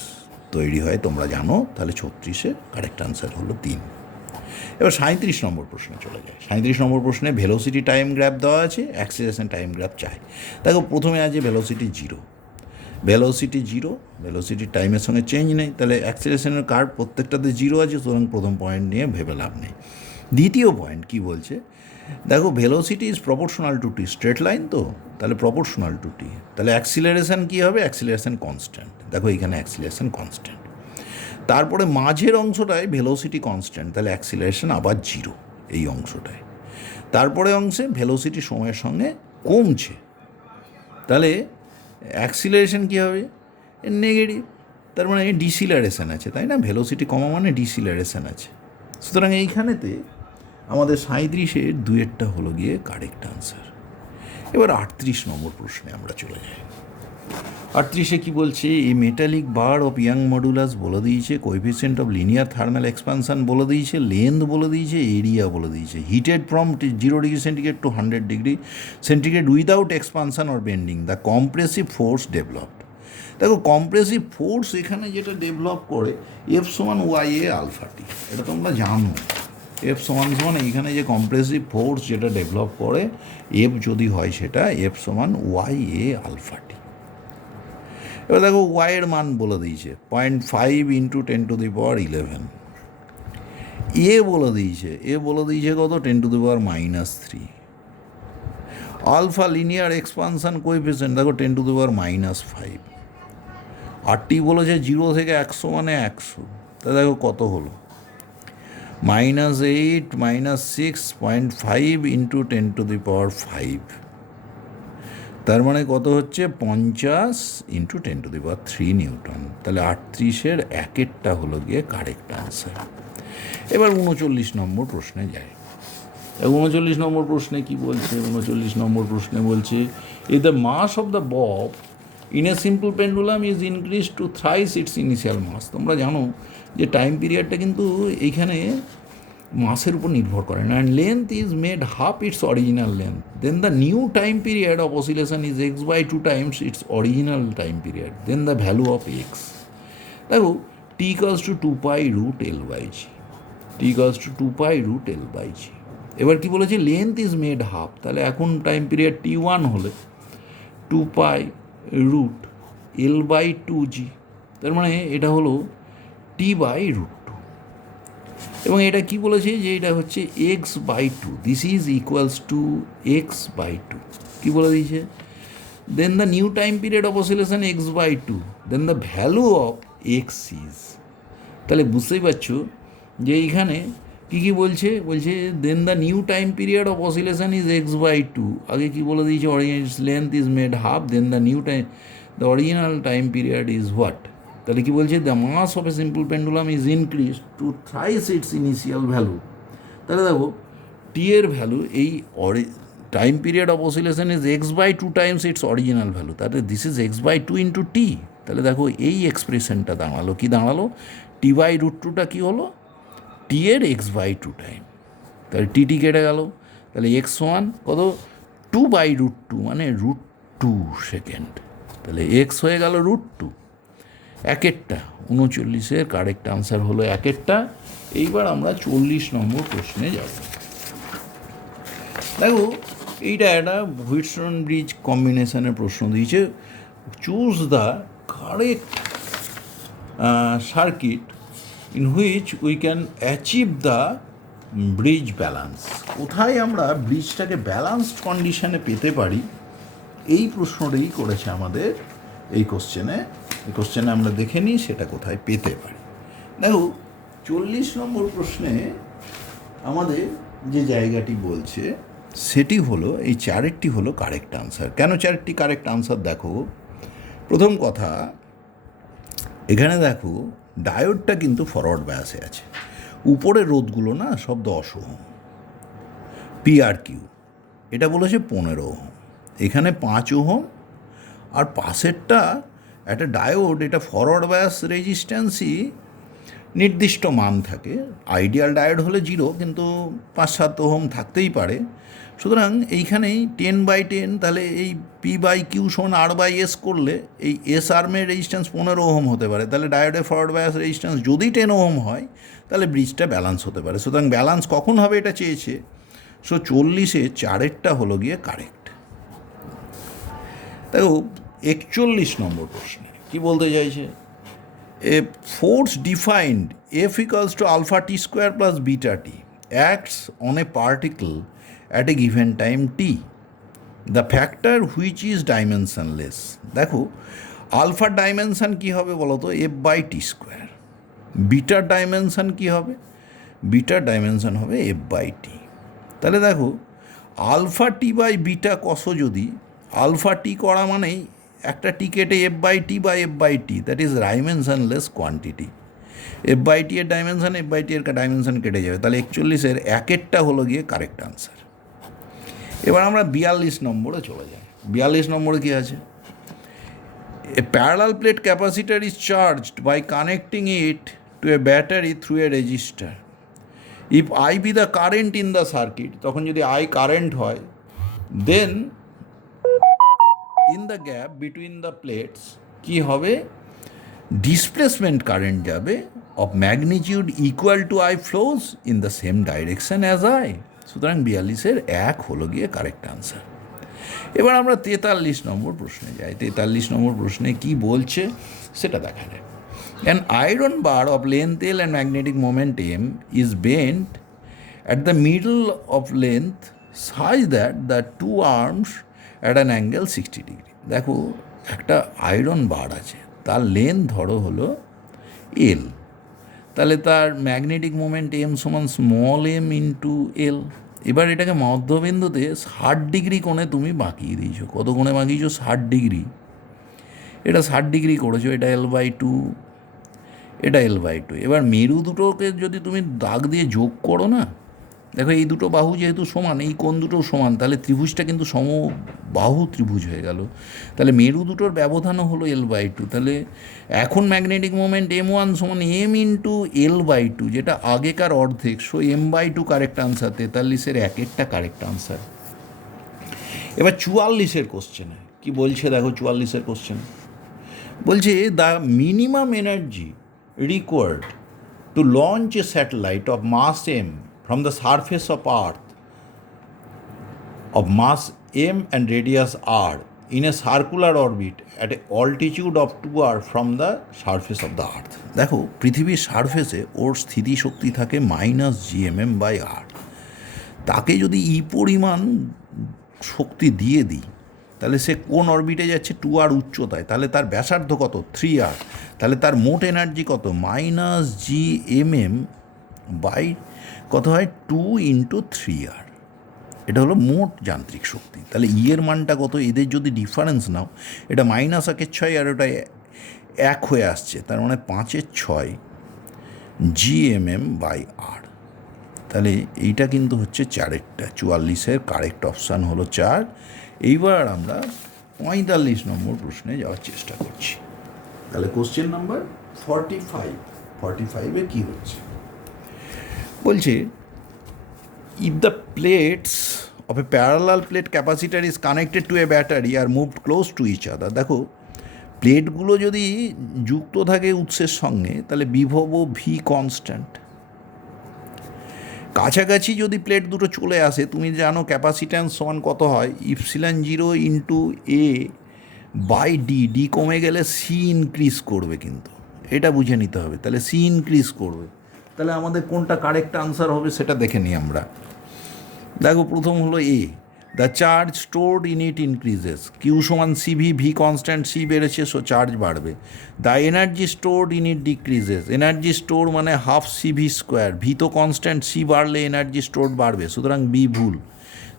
তৈরি হয়, তোমরা জানো। তাহলে 36-এ কারেক্ট আনসার হলো 3। এবার 37 নম্বর প্রশ্নে চলে যায়। 37 নম্বর প্রশ্নে ভেলোসিটি টাইম গ্রাফ দেওয়া আছে, অ্যাক্সিলারেশন টাইম গ্রাফ চাই। দেখো প্রথমে আছে ভেলোসিটি জিরো, ভেলোসিটি টাইমের সঙ্গে চেঞ্জ নেই, তাহলে অ্যাক্সিলারেশনের কার্ভ প্রত্যেকটাতে জিরো আছে, সুতরাং প্রথম পয়েন্ট নিয়ে ভেবে লাভ নেই। দ্বিতীয় পয়েন্ট কি বলছে, দেখো velocity is proportional to T, straight line তো, তাহলে প্রপোর্শনাল টু টি, তাহলে অ্যাক্সিলারেশন কী হবে, অ্যাক্সিলারেশন কনস্ট্যান্ট। দেখো এখানে অ্যাক্সিলারেশন কনস্ট্যান্ট। তারপরে মাঝের অংশটায় ভেলোসিটি কনস্ট্যান্ট, তাহলে অ্যাক্সিলারেশন আবার জিরো এই অংশটায়। তারপরে অংশে ভেলোসিটি সময়ের সঙ্গে কমছে, তাহলে অ্যাক্সিলারেশন কী হবে, নেগেটিভ, তার মানে ডিসিলারেশন আছে, তাই না? ভেলোসিটি কমা মানে ডিসিলারেশন আছে। সুতরাং এইখানেতে আমাদের 37-এর 2-এরটা হলো গিয়ে কারেক্ট আনসার। এবার 38 নম্বর প্রশ্নে আমরা চলে যাই। 38-এ কী বলছে, এই metallic bar of young modulus বলে দিয়েছে, coefficient of linear thermal expansion বলে দিয়েছে, লেন্থ বলে দিয়েছে, এরিয়া বলে দিয়েছে। Heated from 0 degree centigrade two 100 degree centigrade without expansion or bending, the compressive force developed. দেখো কম্প্রেসিভ ফোর্স এখানে যেটা ডেভেলপ করে, F সমান YA আলফা টি, এটা তোমরা জানো। F সমান এখানে যে কম্প্রেসিভ ফোর্স যেটা ডেভেলপ করে, F যদি হয় সেটা F সমান YA আলফা টি। এবার দেখো ওয়াইয়ের মান বলে দিয়েছে 0.5 × 10⁻11। বলে দিয়েছে কত, 10⁻−3। আলফা লিনিয়ার এক্সপানশন কোএফিসিয়েন্ট দেখো 10⁻−5। আর টি বলেছে 0 থেকে 100 মানে 100, তা দেখো কত হলো, -8 -6 0.5 × 10⁵। তার মানে কত হচ্ছে 50 × 10⁻³ নিউটন। তাহলে 38-এর 1-এরটা হলো গিয়ে কারেক্ট আনসার। এবার 39 নম্বর প্রশ্নে যায়। 39 নম্বর প্রশ্নে কি বলছে, 39 নম্বর প্রশ্নে বলছে, if the mass of the bob in a simple pendulum is increased to thrice its initial mass। তোমরা জানো যে টাইম পিরিয়ডটা কিন্তু এইখানে মাসের উপর নির্ভর করে না, and length is made half its original length, then the new time period of oscillation is x/2 times its original time period, then the value of X. দেখো t = 2π√L/g, t = 2π√L/g। এবার কি বলেছে, length is made half, তাহলে এখন time period t1 হলে 2π√L/2g, তার মানে এটা হলো t/√2। এবং এটা কি বলেছে যে এটা হচ্ছে x/2, this is equals to x/2, কি বলে দিয়েছে, then the new time period of oscillation x/2, then the value of x is. তাহলে বুঝতেই পারছো যে এইখানে কী বলছে, then the new time period of oscillation is x/2, আগে কি বলে দিয়েছে, original length is made half, then the new time, the original time period is what. তাহলে কি বলছে, the mass of a simple pendulum is increase to thrice its initial value. তাহলে দেখো টি এর ভ্যালু, এই time period of oscillation is x/2 times its original value, তাহলে this is x/2 × t। তাহলে দেখো এই এক্সপ্রেশনটা দাঁড়ালো, কি দাঁড়ালো, t/√2টা কী হলো, টি এর x/2 টাইম, তাহলে টি কেটে গেল, তাহলে x সমান কত, 2/√2 মানে √2 সেকেন্ড, তাহলে x হয়ে গেল √2। 1-এরটা 39-এর কারেক্ট আনসার হলো 1-এরটা। এইবার আমরা 40 নম্বর প্রশ্নে যাব। দেখো এইটা একটা হুইটস্টোন ব্রিজ কম্বিনেশনের প্রশ্ন দিয়েছে, choose the correct circuit in which we can achieve the bridge balance. কোথায় আমরা ব্রিজটাকে ব্যালেন্সড কন্ডিশনে পেতে পারি, এই প্রশ্নটাই করেছে আমাদের এই কোশ্চেনে আমরা দেখে নিই সেটা কোথায় পেতে পারি। দেখো 40 নম্বর প্রশ্নে আমাদের যে জায়গাটি বলছে সেটি হলো এই 4-টি হলো কারেক্ট আনসার। কেন 4টি কারেক্ট আনসার, দেখো প্রথম কথা, এখানে দেখো ডায়োডটা কিন্তু ফরওয়ার্ড বায়াসে আছে, উপরের রোধগুলো না সব 10 ওহম, পিআর কিউ এটা বলেছে 15 ওহম, এখানে 5 ওহম, আর পাশেরটা একটা ডায়োড, এটা ফরওয়ার্ড বায়াস রেজিস্ট্যান্সই নির্দিষ্ট মান থাকে। আইডিয়াল ডায়োড হলে 0, কিন্তু 5-7 ওহম থাকতেই পারে। সুতরাং এইখানেই 10/10, তাহলে এই P/Q সমান R/S করলে এই এস আর্মের রেজিস্ট্যান্স 15 ওহম হতে পারে। তাহলে ডায়োডের ফরওয়ার্ড বায়াস রেজিস্ট্যান্স যদি 10 ওহম হয় তাহলে ব্রিজটা ব্যালান্স হতে পারে। সুতরাং ব্যালান্স কখন হবে এটা চেয়েছে। 40-এ 4-এরটা হলো গিয়ে কারেক্ট। দেখো 41 নম্বর প্রশ্নে কি বলতে চাইছে, এ force defined F equals to alpha t square plus beta t acts on a particle at a given time t. The factor which is dimensionless. দেখো আলফার ডাইমেনশন কী হবে বলো তো, F/t স্কোয়ার। বিটার ডাইমেনশন কী হবে, বিটার ডাইমেনশন হবে F/t। তাহলে দেখো alpha T by beta cos, যদি আলফা টি করা মানেই একটা টি কেটে F/t বা F/t, that is dimensionless quantity. F/t এর ডাইমেনশন, F/t এর ডাইমেনশন কেটে যাবে। তাহলে 41-এর 1-এরটা হলো গিয়ে কারেক্ট আনসার। এবার আমরা 42 নম্বরে চলে যাই। 42 নম্বরে কী আছে, a parallel plate capacitor is charged by connecting it to a battery through a resistor. If I be the current in the circuit, তখন যদি আই কারেন্ট হয়, then in the gap between the plates কী হবে, displacement current যাবে of magnitude equal to I flows in the same direction as I. সুতরাং 42-এর 1 হলো গিয়ে কারেক্ট আনসার। এবার আমরা 43 নম্বর প্রশ্নে যাই। 43 নম্বর প্রশ্নে কি বলছে সেটা দেখা যায়। An iron bar of length L and magnetic moment M is bent at the middle of length such that the two arms at an angle 60 degree. দেখো একটা আয়রন বার আছে, তার লেন্থ ধরো হলো এল, তাহলে তার ম্যাগনেটিক মোমেন্ট এম সমান small M into L. এবার এটাকে মধ্যবিন্দুতে 60 ডিগ্রি কোণে তুমি বাঁকিয়ে দিয়েছো। কত কোণে বাঁকিয়েছো, 60 ডিগ্রি। এটা 60 ডিগ্রি করেছো, এটা L/2, এটা L/2। এবার মেরু দুটোকে যদি তুমি দাগ দিয়ে যোগ করো না, দেখো এই দুটো বাহু যেহেতু সমান, এই কোণ দুটো সমান, তাহলে ত্রিভুজটা কিন্তু সমবাহু ত্রিভুজ হয়ে গেল। তাহলে মেরু দুটোর ব্যবধানও হলো L/2। তাহলে এখন ম্যাগনেটিক মোমেন্ট M1 সমান M ইন্টু L/2, যেটা আগেকার অর্ধেক। So M/2 correct answer. 43-এর 1-এরটা কারেক্ট আনসার। এবার 44-এর কোশ্চেনে কি বলছে দেখো, 44-এর কোশ্চেন বলছে the minimum energy required to launch a satellite of mass m from the surface of Earth of mass m and radius r in a circular orbit at an altitude of 2r from the surface of the Earth. দেখো পৃথিবীর সারফেসে ওর স্থিতিশক্তি থাকে -gmm/r। তাকে যদি পরিমাণ শক্তি দিয়ে দিই, তাহলে সে কোন অরবিটে যাচ্ছে, 2r উচ্চতায়, তাহলে তার ব্যাসার্ধ কত, 3r। তাহলে তার মোট এনার্জি কত, -gmm বাই কত হয়, 2 × 3r। এটা হলো মোট যান্ত্রিক শক্তি। তাহলে এর মানটা কত, এদের যদি ডিফারেন্স নাও, এটা -1/6 আর ওটা 1 হয়ে আসছে, তার মানে 5/6 gmm/r। তাহলে এইটা কিন্তু হচ্ছে 4-এরটা। 44-এর কারেক্ট অপশান হলো 4। এইবার আমরা 45 নম্বর প্রশ্নে যাওয়ার চেষ্টা করছি। তাহলে কোশ্চেন নাম্বার 45-এ কী হচ্ছে বলছে, if the plates of a parallel plate capacitor is connected to a battery are moved close to each other. দেখো প্লেটগুলো যদি যুক্ত থাকে উৎসের সঙ্গে, তাহলে বিভব ভি কনস্ট্যান্ট। কাছাকাছি যদি প্লেট দুটো চলে আসে, তুমি জানো ক্যাপাসিট্যান্স সমান কত হয়, ε0 × a/d। ডি কমে গেলে সি ইনক্রিজ করবে, কিন্তু এটা বুঝে নিতে হবে। তাহলে সি ইনক্রিজ করবে, তাহলে আমাদের কোনটা কারেক্ট আনসার হবে সেটা দেখে নিই আমরা। দেখো প্রথম হলো A, the charge stored in it increases. Q সমান সিভি, ভি কনস্ট্যান্ট, সি বেড়েছে, সো চার্জ বাড়বে। The energy stored in it decreases. Energy store মানে হাফ সিভি স্কোয়ার, ভি তো কনস্ট্যান্ট, সি বাড়লে এনার্জি স্টোরড বাড়বে, সুতরাং বি ভুল।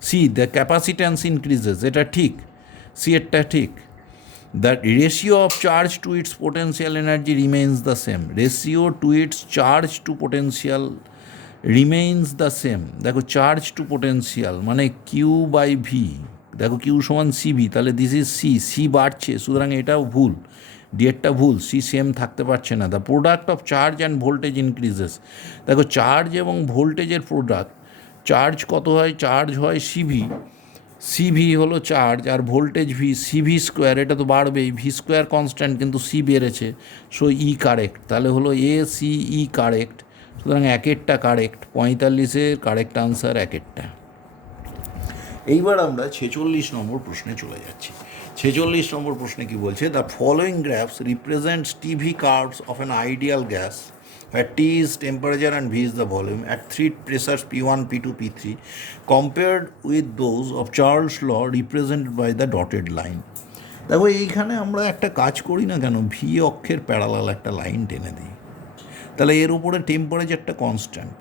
C, the capacitance increases, এটা ঠিক, সি এরটা ঠিক। the ratio of charge to its potential energy remains the same. Ratio to its charge to potential remains the same. দেখো charge two potential মানে Q by V, দেখো Q সমান CV, তাহলে this is C, C বাড়ছে, সুতরাং এটাও ভুল, ডিএরটা ভুল, সি সেম থাকতে পারছে না। The product of charge and voltage increases, দেখো চার্জ এবং ভোল্টেজের প্রোডাক্ট, চার্জ কত হয়, চার্জ হয় সিভি, সিভি হলো চার্জ আর ভোল্টেজ ভি, সিভি স্কোয়ার, এটা তো বাড়বেই, ভি স্কোয়ার কনস্ট্যান্ট কিন্তু সি বেড়েছে, সো ই কারেক্ট, তাহলে হলো এ সি ই কারেক্ট, সুতরাং একেরটা কারেক্ট, 45-এর কারেক্ট আনসার একেরটা। এইবার আমরা 46 নম্বর প্রশ্নে চলে যাচ্ছি। 46 নম্বর প্রশ্নে কি বলছে, the following graphs represents TV curves of an ideal gas where T is temperature and V is the volume at three pressures P1, P2, P3 compared with those of Charles' law represented by the dotted line. দেখো এইখানে আমরা একটা কাজ করি না কেন, V অক্ষের parallel একটা লাইন টেনে দিই, তাহলে এর উপরে টেম্পারেচারটা কনস্ট্যান্ট,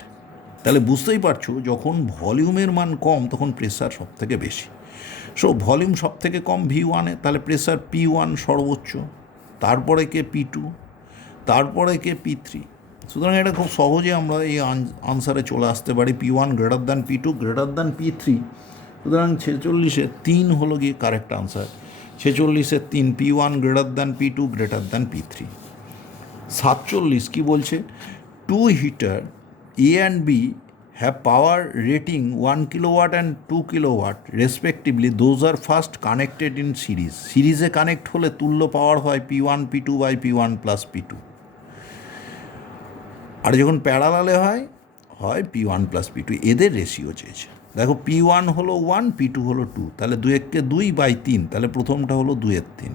তাহলে বুঝতেই পারছো যখন ভলিউমের মান কম তখন প্রেসার সব থেকে বেশি, সো ভলিউম সব থেকে কম V1-এ, তাহলে প্রেসার P1 সর্বোচ্চ, তারপরে কে P2, তারপরে কে P3, সুতরাং এটা খুব সহজে আমরা এই আনসারে চলে আসতে পারি, P1 greater than P2 greater than P3, সুতরাং 46-এ 3 হলো গিয়ে কারেক্ট আনসার, 46-এ 3, P1 greater than P2 greater than P3। 47 কি বলছে, two heater A and B have power rating 1 kilowatt and 2 kilowatt respectively, those are first connected in series, সিরিজে connect হলে তুল্য পাওয়ার হয় P1 P2 by P1 plus P2, আর যখন প্যারালালে হয় হয় P1 plus P2, এদের রেশিও চেয়েছে। দেখো P1 হলো 1, P2 হলো 2, তাহলে 2/2/3, তাহলে প্রথমটা হলো 2/3,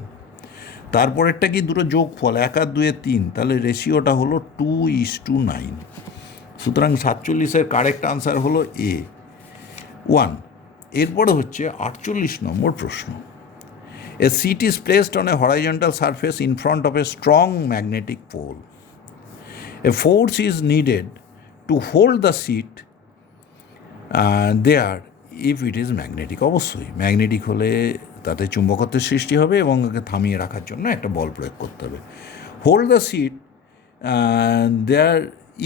তারপরেরটা কি দুটো যোগফল 1 আর 2/3, তাহলে রেশিওটা হলো 2:9, সুতরাং 47-এর কারেক্ট আনসার হলো এ 1। এরপরে হচ্ছে 48 নম্বর প্রশ্ন, a sheet is placed on a horizontal surface in front of a strong magnetic pole, a force is needed to hold the seat there if it is magnetic, অবশ্যই ম্যাগনেটিক হলে তাতে চুম্বকত্বের সৃষ্টি হবে এবং ওকে থামিয়ে রাখার জন্য একটা বল প্রয়োগ করতে হবে। Hold the sheet there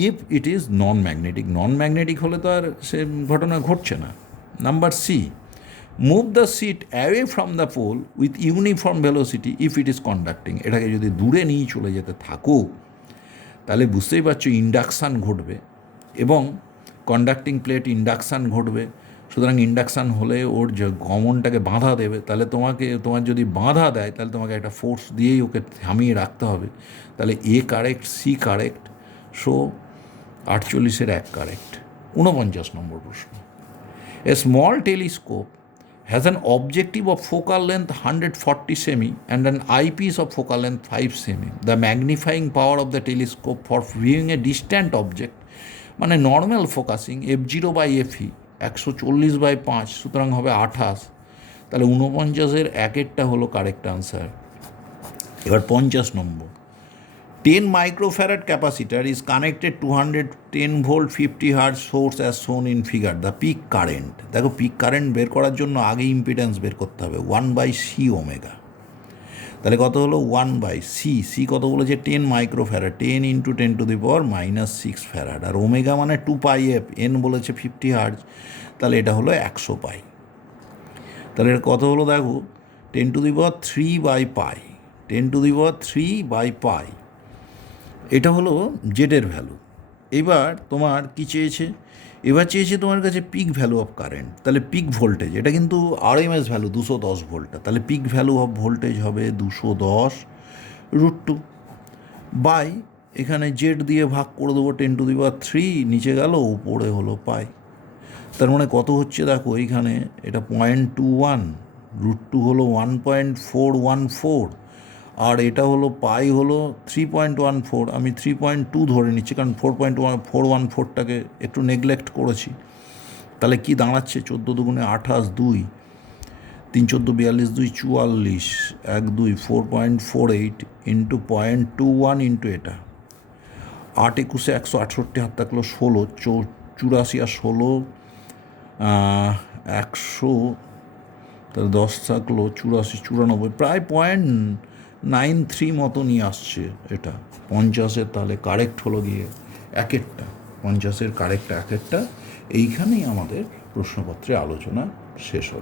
if it is non magnetic, non magnetic হলে তো আর সে ঘটনা ঘটছে না। Number C, move the sheet away from the pole with uniform velocity if it is conducting, এটাকে যদি দূরে নিয়ে চলে যেতে থাকো তাহলে বুঝতেই পারছো ইন্ডাকশান ঘটবে এবং কন্ডাক্টিং প্লেট ইন্ডাকশান ঘটবে, সুতরাং ইন্ডাকশান হলে ওর যে গমনটাকে বাধা দেবে, তাহলে তোমার যদি বাধা দেয় তাহলে তোমাকে একটা ফোর্স দিয়েই ওকে থামিয়ে রাখতে হবে, তাহলে A correct, C correct, so 48-এর 1 কারেক্ট। 49 নম্বর প্রশ্ন, a small telescope has an objective of focal length 140 semi and an eyepiece of focal length 5 semi. The magnifying power of the telescope for viewing a distant object মানে normal focusing F0/FE 140/5, সুতরাং হবে 28, তাহলে 49-এর 1-এরটা হলো correct answer. এবার 50 নম্বর, 10 microfarad capacitor is connected to 110 volt 50 hertz source as shown in figure. The peak current, দেখো pick current বের করার জন্য আগে ইম্পিডেন্স বের করতে হবে 1/c ওমেগা, তাহলে কত হলো 1/c, সি কত বলেছে 10 মাইক্রোফ্যারাড, 10 × 10⁻⁻6 ফ্যারাড, আর ওমেগা মানে 2πf, এন বলেছে 50 হার্টজ, তাহলে এটা হলো 100 পাই, তাহলে এটা কত হলো দেখো 10⁻³ 10⁻³ এটা হলো জেডের ভ্যালু। এবার তোমার কি চেয়েছে, এবার চেয়েছে তোমার কাছে পিক ভ্যালু অফ কারেন্ট, তাহলে পিক ভোল্টেজ, এটা কিন্তু আরএমএস ভ্যালু 210 ভোল্টটা, তাহলে পিক ভ্যালু অফ ভোল্টেজ হবে 210√2 বাই এখানে জেড দিয়ে ভাগ করে দেবো 10⁻³ নিচে গেল, উপরে হলো পাই, তার মানে কত হচ্ছে দেখো এইখানে এটা 0.21, √2 হলো 1.414, আর এটা হলো পাই হলো 3.14, আমি 3.2 ধরে নিচ্ছি কারণ 4.414টাকে একটু নেগলেক্ট করেছি, তাহলে কি দাঁড়াচ্ছে 14 × 2 = 28, 2 3 14 42 2 44, 1 2 4.48 × 0.21 × এটা 8 21 168, হাত থাকলো 16, 84 আর 16 100 তাহলে 10 থাকলো 84, 94, প্রায় 0.93 মতনই আসছে এটা 50-এর। তাহলে কারেক্ট হলো গিয়ে একেরটা, 50-এর কারেক্ট একেরটা। এইখানেই আমাদের প্রশ্নপত্রে আলোচনা শেষ হলো।